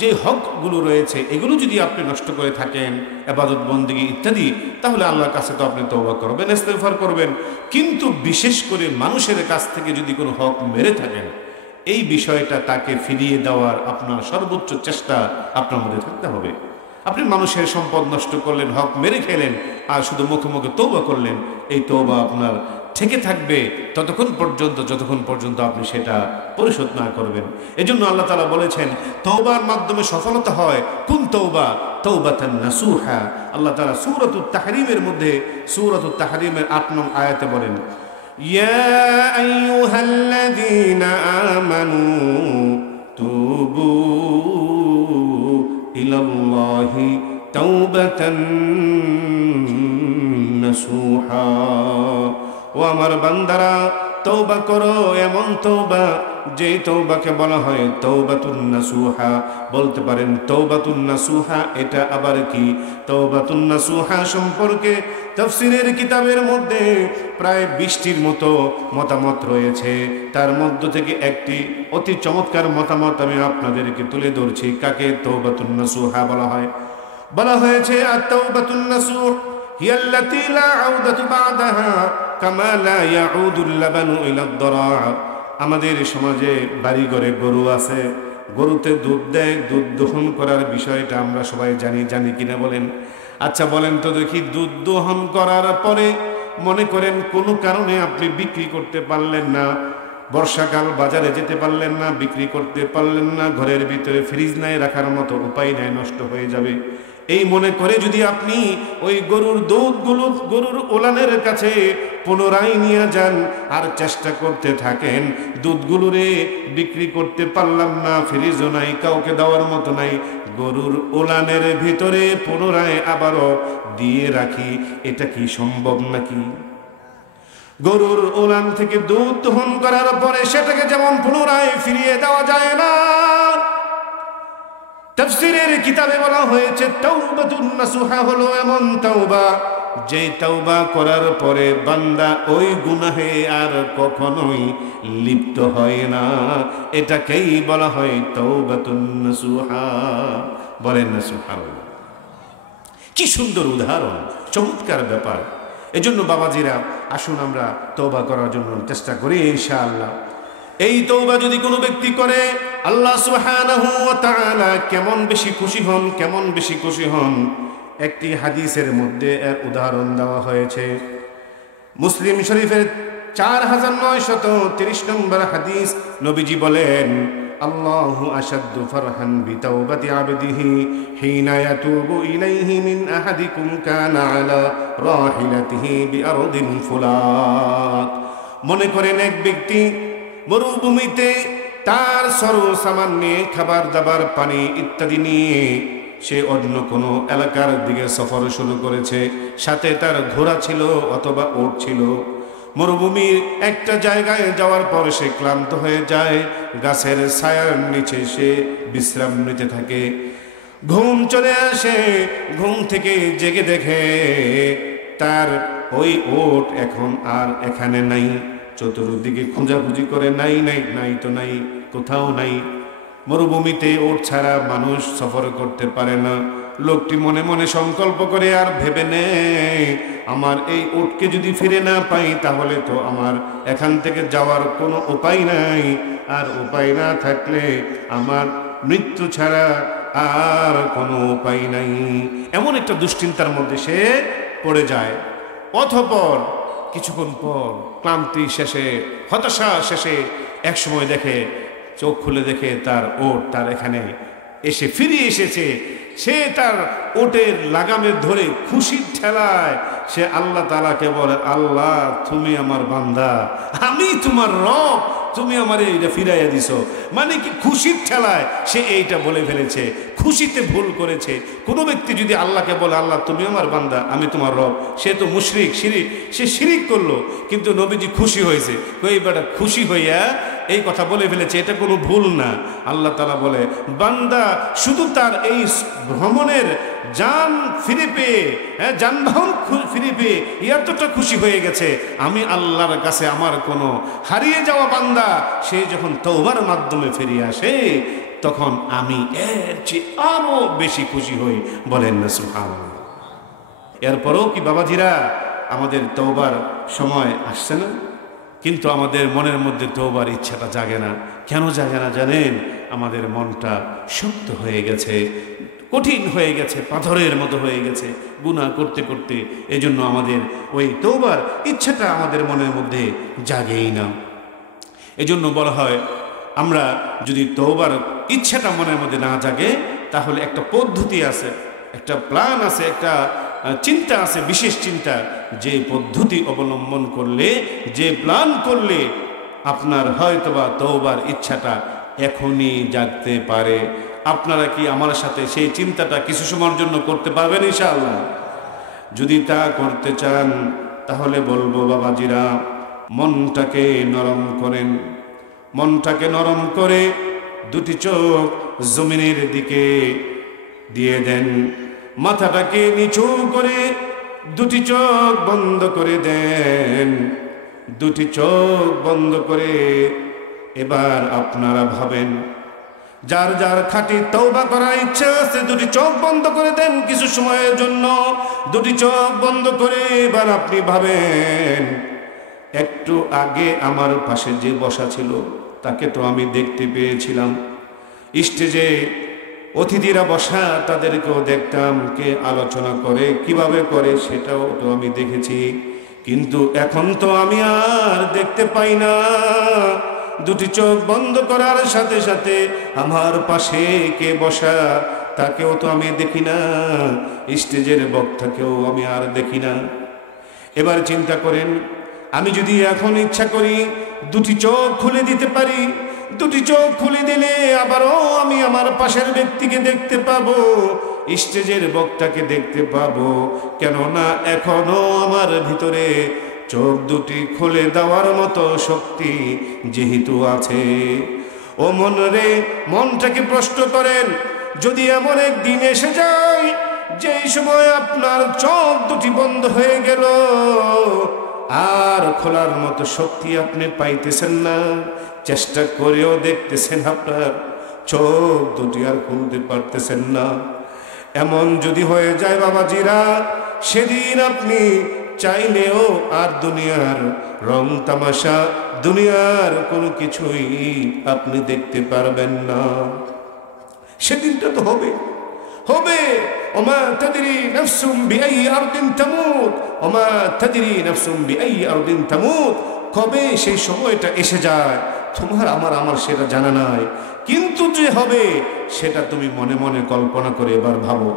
যে হকগুলো রয়েছে এগুলো যদি আপনি নষ্ট করে থাকেন, ইবাদত বন্দেগী ইত্যাদি, তাহলে আল্লাহর কাছে তো আপনি তওবা করবেন, ইস্তেগফার করবেন। কিন্তু বিশেষ করে মানুষের কাছ থেকে যদি কোনো হক মেরে থাকেন, এই বিষয়টা তাকে ফিরিয়ে দেওয়ার আপনার সর্বোচ্চ চেষ্টা আপনার মধ্যে থাকতে হবে। আপনি মানুষের সম্পদ নষ্ট করলেন, হক মেরে খেলেন, আর শুধু মুখে মুখে তওবা করলেন, এই তওবা আপনার থেকে থাকবে ততক্ষণ পর্যন্ত যতক্ষণ পর্যন্ত আপনি সেটা পরিশোধ না করবেন। এজন্য আল্লাহ তাআলা বলেছেন তওবার মাধ্যমে সফলতা হয়, কুন তাওবাতান নাসুহা। আল্লাহ তাআলা সূরাতুত তাহরীমের মধ্যে, সূরাতুত তাহরীমের ৮ নং আয়াতে বলেন, ইয়া আইয়ুহাল্লাযীনা আমানু তুবু ইলাল্লাহি তাওবাতান নাসুহা। ও আমার বান্দারা, তওবা করো, এমন তওবা যে তওবাকে বলা হয় তাওবাতুন নাসুহা। বলতে পারেন তাওবাতুন নাসুহা এটা আবার কি? তাওবাতুন নাসুহা সম্পর্কে তাফসীরের কিতাবের মধ্যে প্রায় 20টির মতো মতামত রয়েছে। তার মধ্য থেকে একটি অতি চমৎকার মতামত আমি আপনাদেরকে তুলে ধরছি। কাকে তাওবাতুন নাসুহা বলা হয়? বলা হয়েছে আত-তাওবাতুন নাসুহ হিয়া আল্লাতী লা আউদাতু বা'দাহা কামা লা ইয়াউদুল লাবানু ইলা ad-দারা'। আমাদের সমাজে বাড়ি ঘরে গরু আছে, গরুতে দুধ দেয়, দুধ দহন করার বিষয়টা আমরা সবাই জানি কিনা বলেন? আচ্ছা বলেন তো দেখি, দুধ দহন করার পরে মনে করেন কোনো কারণে আপনি বিক্রি করতে পারলেন না, বর্ষাকাল বাজারে যেতে পারলেন না, বিক্রি করতে পারলেন না, ঘরের ভিতরে ফ্রিজ নাই, রাখার মতো উপায় নাই, নষ্ট হয়ে যাবে, এই মনে করে যদি আপনি ওই গরুর দুধগুলো গরুর ওলানের কাছে পুনরায় নিয়ে যান আর চেষ্টা করতে থাকেন, দুধগুলোরে বিক্রি করতে পারলাম না, ফ্রিজও নাই, কাউকে দেওয়ার মতো নাই, গরুর ওলানের ভিতরে পুনরায় আবারও দিয়ে রাখি, এটা কি সম্ভব নাকি? গরুর ওলান থেকে দুধ দহন করার পরে সেটাকে যেমন পুনরায় ফিরিয়ে দেওয়া যায় না, তাফসীরের কিতাবে বলা হয়েছে তাওবাতুন নাসুহা হলো এমন তাওবা যে তাওবা করার পরে বান্দা ওই গুনাহে আর কখনোই লিপ্ত হয় না, এটাকেই বলা হয় তাওবাতুন নাসুহা। বলেন না সুবহানাল্লাহ। কি সুন্দর উদাহরণ, চমৎকার ব্যাপার। এজন্য বাবাজিরা আসুন আমরা তওবা করার জন্য চেষ্টা করি ইনশাআল্লাহ। এই তওবা যদি কোনো ব্যক্তি করে আল্লাহ সুবহানাহু ওয়া তাআলা কেমন বেশি খুশি হন। একটি হাদিসের মধ্যে এর উদাহরণ দেওয়া হয়েছে। মুসলিম শরীফের 4930 নম্বর হাদিস, নবীজি বলেন আল্লাহু আশাদ্দু ফারহান বিতাওবাতি আবদিহি হিনা ইয়াতুবু ইলাইহি মিন আহাদিকুম কানা আলা রাহিলাতিহি বিআরদিন ফুলাত। মনে করেন এক ব্যক্তি মরুভূমিতে তার সরো সামান নিয়ে, খাবার দাবার, পানি ইত্যাদি নিয়ে সে অন্য কোনো এলাকার দিকে সফর শুরু করেছে, সাথে তার ঘোড়া ছিল অথবা উট ছিল। মরুভূমির একটা জায়গায় যাওয়ার পর সে ক্লান্ত হয়ে যায়, গাছের ছায়ার নিচে সে বিশ্রাম নিতে থাকে। ঘুম চলে আসে, ঘুম থেকে জেগে দেখে তার ওই উট এখন আর এখানে নাই। চতুর্দিকে খোঁজাখুঁজি করে, নাই তো নাই, কোথাও নাই। মরুভূমিতে উট ছাড়া মানুষ সফর করতে পারে না। লোকটি মনে মনে সংকল্প করে আর ভেবে নেয়, আমার এই উটকে যদি ফিরে না পাই তাহলে তো আমার এখান থেকে যাওয়ার কোনো উপায় নাই, আর উপায় না থাকলে আমার মৃত্যু ছাড়া আর কোনো উপায় নাই। এমন একটা দুশ্চিন্তার মধ্যে সে পড়ে যায়। অতঃপর কিছুক্ষণ পর ক্লান্তি শেষে, হতাশা শেষে এক সময় দেখে, চোখ খুলে দেখে তার ওট তার এখানে এসে ফিরে এসেছে। সে তার ওটের লাগামে ধরে খুশির ঠেলায় সে আল্লাহ তাআলাকে বলে, আল্লাহ তুমি আমার বান্দা, আমি তোমার রব, তুমি আমার এইটা ফিরাইয়া দিছো। মানে কি, খুশির ঠেলায় সে এইটা বলে ফেলেছে, খুশিতে ভুল করেছে। কোনো ব্যক্তি যদি আল্লাহকে বলে আল্লাহ তুমি আমার বান্দা, আমি তোমার রব, সে তো মুশরিক, সে শিরিক করলো। কিন্তু নবীজি খুশি হয়েছে, ওই বেটা খুশি হইয়া এই কথা বলে ফেলেছে, এটা কোনো ভুল না। আল্লাহ তাআলা বলে বান্দা শুধু তার এই ভ্রমণের যান ফিরে পেয়ে, যানবাহন ফিরে পেয়ে এতটা খুশি হয়ে গেছে, আমি আল্লাহর কাছে আমার কোনো হারিয়ে যাওয়া বান্দা সে যখন তওবার মাধ্যমে ফিরে আসে তখন আমি এর চেয়ে আরো বেশি খুশি হই। বলেন না সুবহানাল্লাহ। এরপরেও কি বাবাজিরা আমাদের তওবার সময় আসছে না? কিন্তু আমাদের মনের মধ্যে তওবার ইচ্ছাটা জাগে না। কেন জাগে না জানেন? আমাদের মনটা শক্ত হয়ে গেছে, কঠিন হয়ে গেছে, পাথরের মতো হয়ে গেছে গুনাহ করতে করতে। এজন্য আমাদের ওই তওবার ইচ্ছাটা আমাদের মনের মধ্যে জাগেই না। এজন্য বলা হয় আমরা যদি তওবার ইচ্ছাটা মনের মধ্যে না জাগে তাহলে একটা পদ্ধতি আছে, একটা প্ল্যান আছে, একটা চিন্তা আছে, বিশেষ চিন্তা, যে পদ্ধতি অবলম্বন করলে, যে প্ল্যান করলে আপনার হয়তোবা তওবার ইচ্ছাটা এখনই জাগতে পারে। আপনারা কি আমার সাথে সেই চিন্তাটা কিছু সময়ের জন্য করতে পারবেন ইনশাআল্লাহ? যদি তা করতে চান তাহলে বলবো বাবাজিরা মনটাকে নরম করেন, মনটাকে নরম করে দুটি চোখ জমিনের দিকে দিয়ে দেন, মাথাটাকে নিচু করে দুটি চোখ বন্ধ করে দেন। দুটি চোখ বন্ধ করে এবার আপনারা ভাবেন, যার যার খাঁটি তওবা করার ইচ্ছা আছে দুটি চোখ বন্ধ করে দেন কিছু সময়ের জন্য। দুটি চোখ বন্ধ করে এবার আপনি ভাবেন, একটু আগে আমার পাশে যে বসা ছিল তাকে তো আমি দেখতে পেয়েছিলাম, স্টেজে অতিথিরা বসা তাদেরকেও দেখতাম, কে আলোচনা করে কিভাবে করে সেটাও তো আমি দেখেছি, কিন্তু এখন তো আমি আর দেখতে পাই না। দুটি চোখ বন্ধ করার সাথে সাথে আমার পাশে কে বসা তাকেও তো আমি দেখি না, স্টেজের বক্তাকেও আমি আর দেখি না। এবার চিন্তা করেন, আমি যদি এখন ইচ্ছা করি দুটি চোখ খুলে দিতে পারি, দুটি চোখ খুলে দিলে আবারও আমি আমার পাশের ব্যক্তিকে দেখতে পাবো, স্টেজের বক্তাকে দেখতে পাবো। কেননা এখনো আমার ভিতরে চোখ দুটি খুলে দেওয়ার মতো শক্তি যেহেতু আছে। ও মন রে, মনটাকে প্রশ্ন করেন, যদি এমন একদিন এসে যায় যেই সময় আপনার চোখ দুটি বন্ধ হয়ে গেল, আর খোলার মতো শক্তি আপনি পাইতেছেন না, চেষ্টা করেও দেখতেছেন আপনার চোখ দুটি আর খুলতে পারতেছেন না, এমন যদি হয়ে যায় বাবাজিরা, সেদিন আপনি চাইলেও আর দুনিয়ার রং তামাশা, দুনিয়ার কোনো কিছুই আপনি দেখতে পারবেন না। সেদিনটা তো হবে হবে। ওমা তাদরি নাফসুম বিআই আরদিন তামুত, ওমা তাদরি নাফসুম বিআই আরদিন তামুত। কবে সেই সময়টা এসে যায় তোমার আমার সেটা জানা নাই, কিন্তু যে হবে সেটা তুমি মনে মনে কল্পনা করে এবার ভাবো।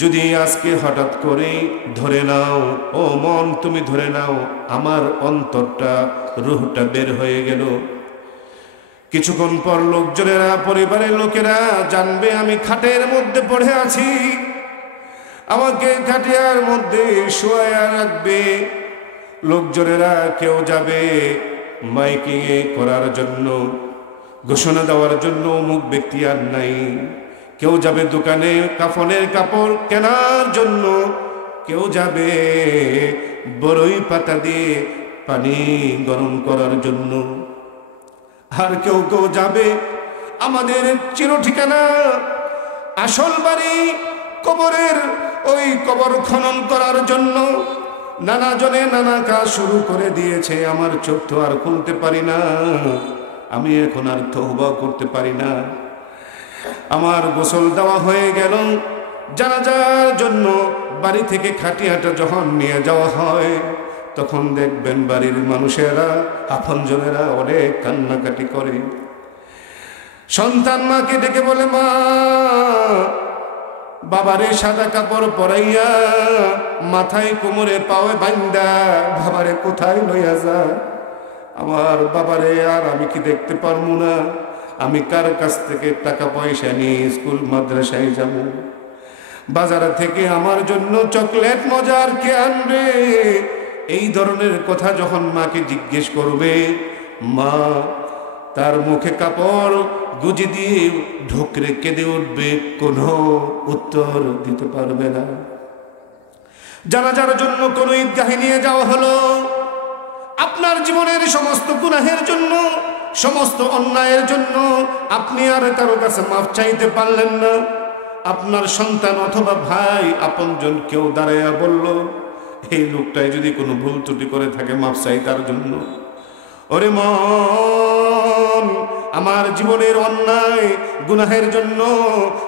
যদি আজকে হঠাৎ করে ধরে নাও, ও মন তুমি ধরে নাও আমার অন্তরটা, রূহটা বের হয়ে গেল, কিছুক্ষণ পর লোকজনেরা, পরিবারের লোকেরা জানবে আমি খাটের মধ্যে পড়ে আছি, আমাকে খাটিয়ার মধ্যে শোয়া রাখবে। লোকজনেরা কেউ যাবে মাইকিং করার জন্য, ঘোষণা দেওয়ার জন্য অমুক ব্যক্তি আর নাই, কেউ যাবে দোকানে কাফনের কাপড় কেনার জন্য, কেউ যাবে বড়ই পাতা দিয়ে পানি গরম করার জন্য, আর কেউ কেউ যাবে আমাদের চির ঠিকানা আসল বাড়ি কবরের ওই কবর খনন করার জন্য। নানা জনে নানা কাজ শুরু করে দিয়েছে, আমার চোখ তো আর খুলতে পারি না, আমি এখন আর তওবা করতে পারি না। আমার গোসল দেওয়া হয়ে গেল, জানাজার জন্য বাড়ি থেকে খাটিয়াটা যখন নিয়ে যাওয়া হয় তখন দেখবেন বাড়ির মানুষেরা, আপনজনেরা অনেক কান্নাকাটি করে। সন্তান মাকে ডেকে বলে, মা বাবারে সাদা কাপড় পরাইয়া মাথায় কোমরে পাওয়ে বান্দা বাবারে কোথায় লইয়া যায়, আমার বাবারে আর আমি কি দেখতে পারবো না, আমি কার কাছ থেকে টাকা পয়সা নিয়ে স্কুল মাদ্রাসায় যাব, বাজার থেকে আমার জন্য চকলেট মজার কে আনবে। এই ধরনের কথা যখন মাকে জিজ্ঞেস করবে, মা তার মুখে কাপড় গুজে দিয়ে ঢোকরে কেঁদে উঠবে, কোনো উত্তর দিতে পারবে না। জানাজার জন্য কোন ঈদগাহে নিয়ে যাওয়া হলো, আপনার জীবনের সমস্ত গুনাহের জন্য, সমস্ত অন্যায়ের জন্য আপনি আর কারো কাছে মাফ চাইতে পারলেন না। আপনার সন্তান অথবা ভাই আপনজন কেউ দাঁড়াইয়া বলল, এই লোকটাই যদি কোনো ভুল ত্রুটি করে থাকে মাফ চাই তার জন্য। ওরে মন, আমার জীবনের অন্যায় গুনাহের জন্য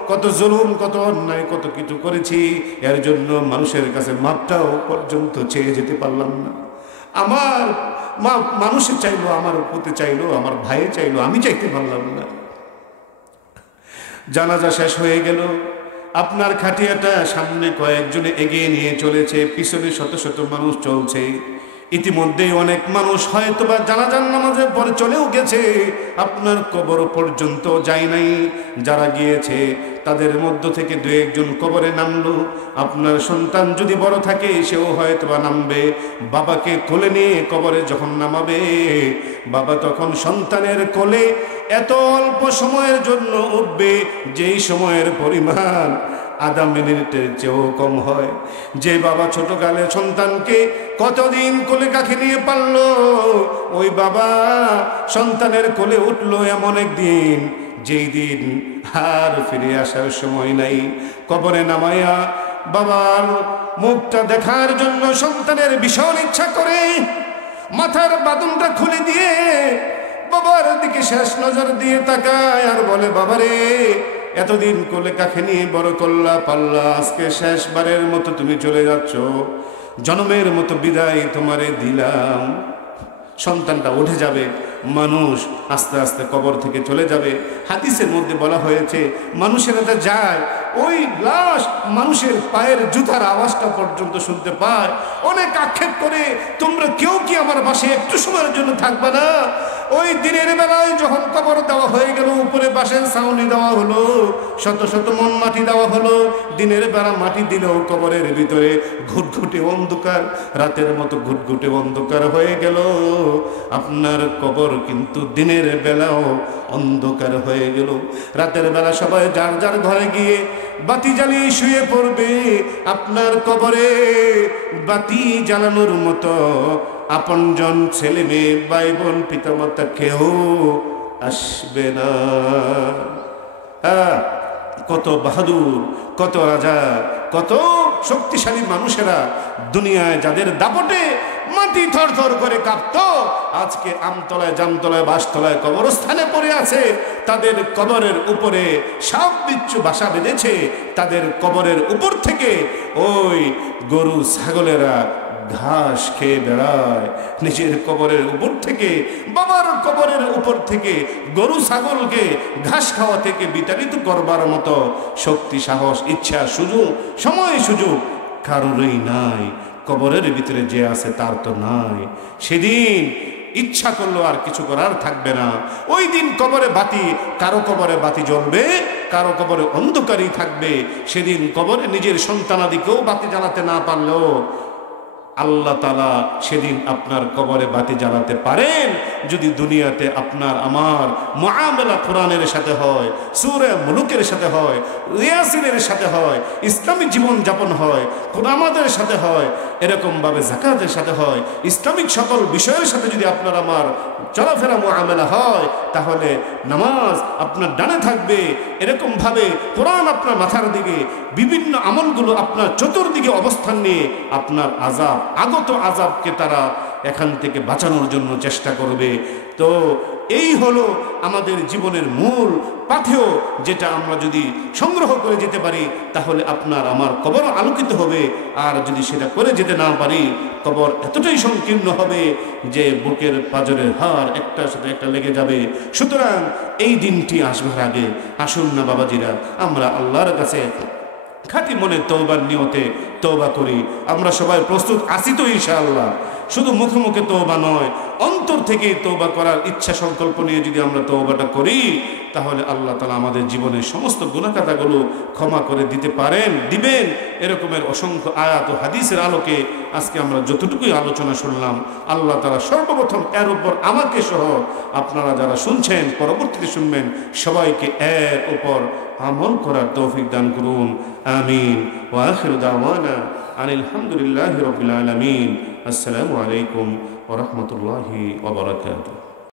কত জুলুম, কত অন্যায়, কত কিছু করেছি, এর জন্য মানুষের কাছে মাপটাও পর্যন্ত চেয়ে যেতে পারলাম না। আমার মানুষে চাইলো, আমার পুতে চাইলো, আমার ভাইয়ে চাইলো, আমি চাইতে পারলাম না। জানাজা শেষ হয়ে গেল, আপনার খাটিয়াটা সামনে কয়েকজনে এগিয়ে নিয়ে চলেছে, পিছনে শত শত মানুষ চলছে। ইতিমধ্যে অনেক মানুষ হয়তোবা জানাজার নামাজের পরে চলেও গেছে, আপনার কবর পর্যন্ত যায় নাই। যারা গিয়েছে তাদের মধ্য থেকে দু একজন কবরে নামলো। আপনার সন্তান যদি বড় থাকে সেও হয়তোবা নামবে। বাবাকে কোলে নিয়ে কবরে যখন নামাবে, বাবা তখন সন্তানের কোলে এত অল্প সময়ের জন্য উঠবে যেই সময়ের পরিমাণ আধা মিনিটের চেয়েও কম হয়। যে বাবা ছোটকালে সন্তানকে কতদিন কোলে কাছে নিয়ে পারল, ওই বাবা সন্তানের কোলে উঠলো এমন একদিন যেই দিন আর ফিরে আসার সময় নাই। কবরে নামাইয়া বাবার মুখটা দেখার জন্য সন্তানের ভীষণ ইচ্ছা করে, মাথার বাঁধনটা খুলে দিয়ে বাবার দিকে শেষ নজর দিয়ে তাকায় আর বলে, বাবারে এতদিন কোলে কাছে নিয়ে বড় করলা পাল্লা, আজকে শেষবারের মতো তুমি চলে যাচ্ছ, জনমের মতো বিদায় তোমারে দিলাম। সন্তানটা উঠে যাবে, মানুষ আস্তে আস্তে কবর থেকে চলে যাবে। হাদিসের মধ্যে বলা হয়েছে মানুষেরা তো যায়, ওই লাশ মানুষের পায়ের জুতার আওয়াজটা পর্যন্ত শুনতে পায়। অনেক আক্ষেপ করে, তোমরা কেউ কি আমার পাশে একটু সময়ের জন্য থাকবে না? ওই দিনের বেলায় যখন কবর দেওয়া হয়ে গেল, উপরে বাঁশের ছাউনি দেওয়া হলো, শত শত মন মাটি দেওয়া হলো, দিনের বেলা মাটি দিলেও কবরের ভিতরে ঘুটঘুটে অন্ধকার, রাতের মতো ঘুটঘুটে অন্ধকার হয়ে গেল। আপনার কবর কিন্তু দিনের বেলাও অন্ধকার হয়ে গেল। রাতের বেলা সবাই যার যার ঘরে গিয়ে বাতি জ্বালিয়ে শুয়ে পড়বে। আপনার কবরে বাতি জ্বালানোর মতো আপনজন, ছেলে মেয়ে, ভাই বোন, পিতামাতা কেউ আসবে না। কত বাহাদুর, কত রাজা, কত শক্তিশালী মানুষেরা দুনিয়ায় যাদের দাপটে মাটি থরথর করে কাঁপত, আজকে আমতলায়, জামতলায়, বাসতলায় কবরস্থানে পড়ে আছে। তাদের কবরের উপরে সাপ বিচ্ছু বাসা বেঁধেছে। তাদের কবরের উপর থেকে ওই গরু ছাগলেরা ঘাস খেয়ে বেড়ায়। নিজের কবরের উপর থেকে, বাবার কবরের উপর থেকে গরু ছাগলকে ঘাস খাওয়া থেকে বিতাড়িত করবার মতো শক্তি, সাহস, ইচ্ছা, সুযোগ, সময় সুযোগ কারোরই নাই। কবরের ভিতরে যে আছে তার তো নাই। সেদিন ইচ্ছা করলো আর কিছু করার থাকবে না। ওই দিন কবরে বাতি, কারো কবরে বাতি জ্বলবে, কারো কবরে অন্ধকারই থাকবে। সেদিন কবরে নিজের সন্তানাদিকেও বাতি জ্বালাতে না পারলেও আল্লাহ তাআলা সেদিন আপনার কবরে বাতি জ্বালাতে পারেন যদি দুনিয়াতে আপনার আমার মুআমালা কোরআনের সাথে হয়, সূরা মুলুকের সাথে হয়, ইয়াসিনের সাথে হয়, ইসলামী জীবন যাপন হয়, কোরআনের সাথে হয়, এরকমভাবে যাকাতের সাথে হয়, ইসলামিক সকল বিষয়ের সাথে যদি আপনার আমার চলাফেরা মুআমালা হয়, তাহলে নামাজ আপনার ডানে থাকবে, এরকমভাবে কোরআন আপনার মাথার দিকে, বিভিন্ন আমলগুলো আপনার চতুর্দিকে অবস্থান নিয়ে আপনার আযাব, আগত আযাবকে তারা এখান থেকে বাঁচানোর জন্য চেষ্টা করবে। তো এই হলো আমাদের জীবনের মূল পাথেয়, যেটা আমরা যদি সংগ্রহ করে যেতে পারি তাহলে আপনার আমার কবর আলোকিত হবে। আর যদি সেটা করে যেতে না পারি, কবর এতটাই সংকীর্ণ হবে যে বুকের পাঁজরের হাড় একটার সাথে একটা লেগে যাবে। সুতরাং এই দিনটি আসবার আগে আসুন না বাবাজিরা, আমরা আল্লাহর কাছে খাঁটি মনে তওবার নিয়তে তওবা করি। আমরা সবাই প্রস্তুত আছি তো ইনশাআল্লাহ? শুধু মুখে মুখে তওবা নয়, অন্তর থেকে তওবা করার ইচ্ছা সংকল্প নিয়ে যদি আমরা তওবাটা করি, তাহলে আল্লাহ তাআলা আমাদের জীবনের সমস্ত গুনাহ খাতাগুলো ক্ষমা করে দিতে পারেন, দিবেন এরকমের অসংখ্য আয়াত ও হাদিসের আলোকে আজকে আমরা যতটুকুই আলোচনা শুনলাম, আল্লাহ তাআলা সর্বপ্রথম এর উপর আমাকে সহ আপনারা যারা শুনছেন, পরবর্তীতে শুনবেন, সবাইকে এর উপর আমল করার তৌফিক দান করুন। আমিন। ওয়া আখিরু দাওয়ানা আনিল হামদুলিল্লাহি রাব্বিল আলামিন। আসসালামু আলাইকুম ওয়া রাহমাতুল্লাহি ওয়া বারাকাতুহু।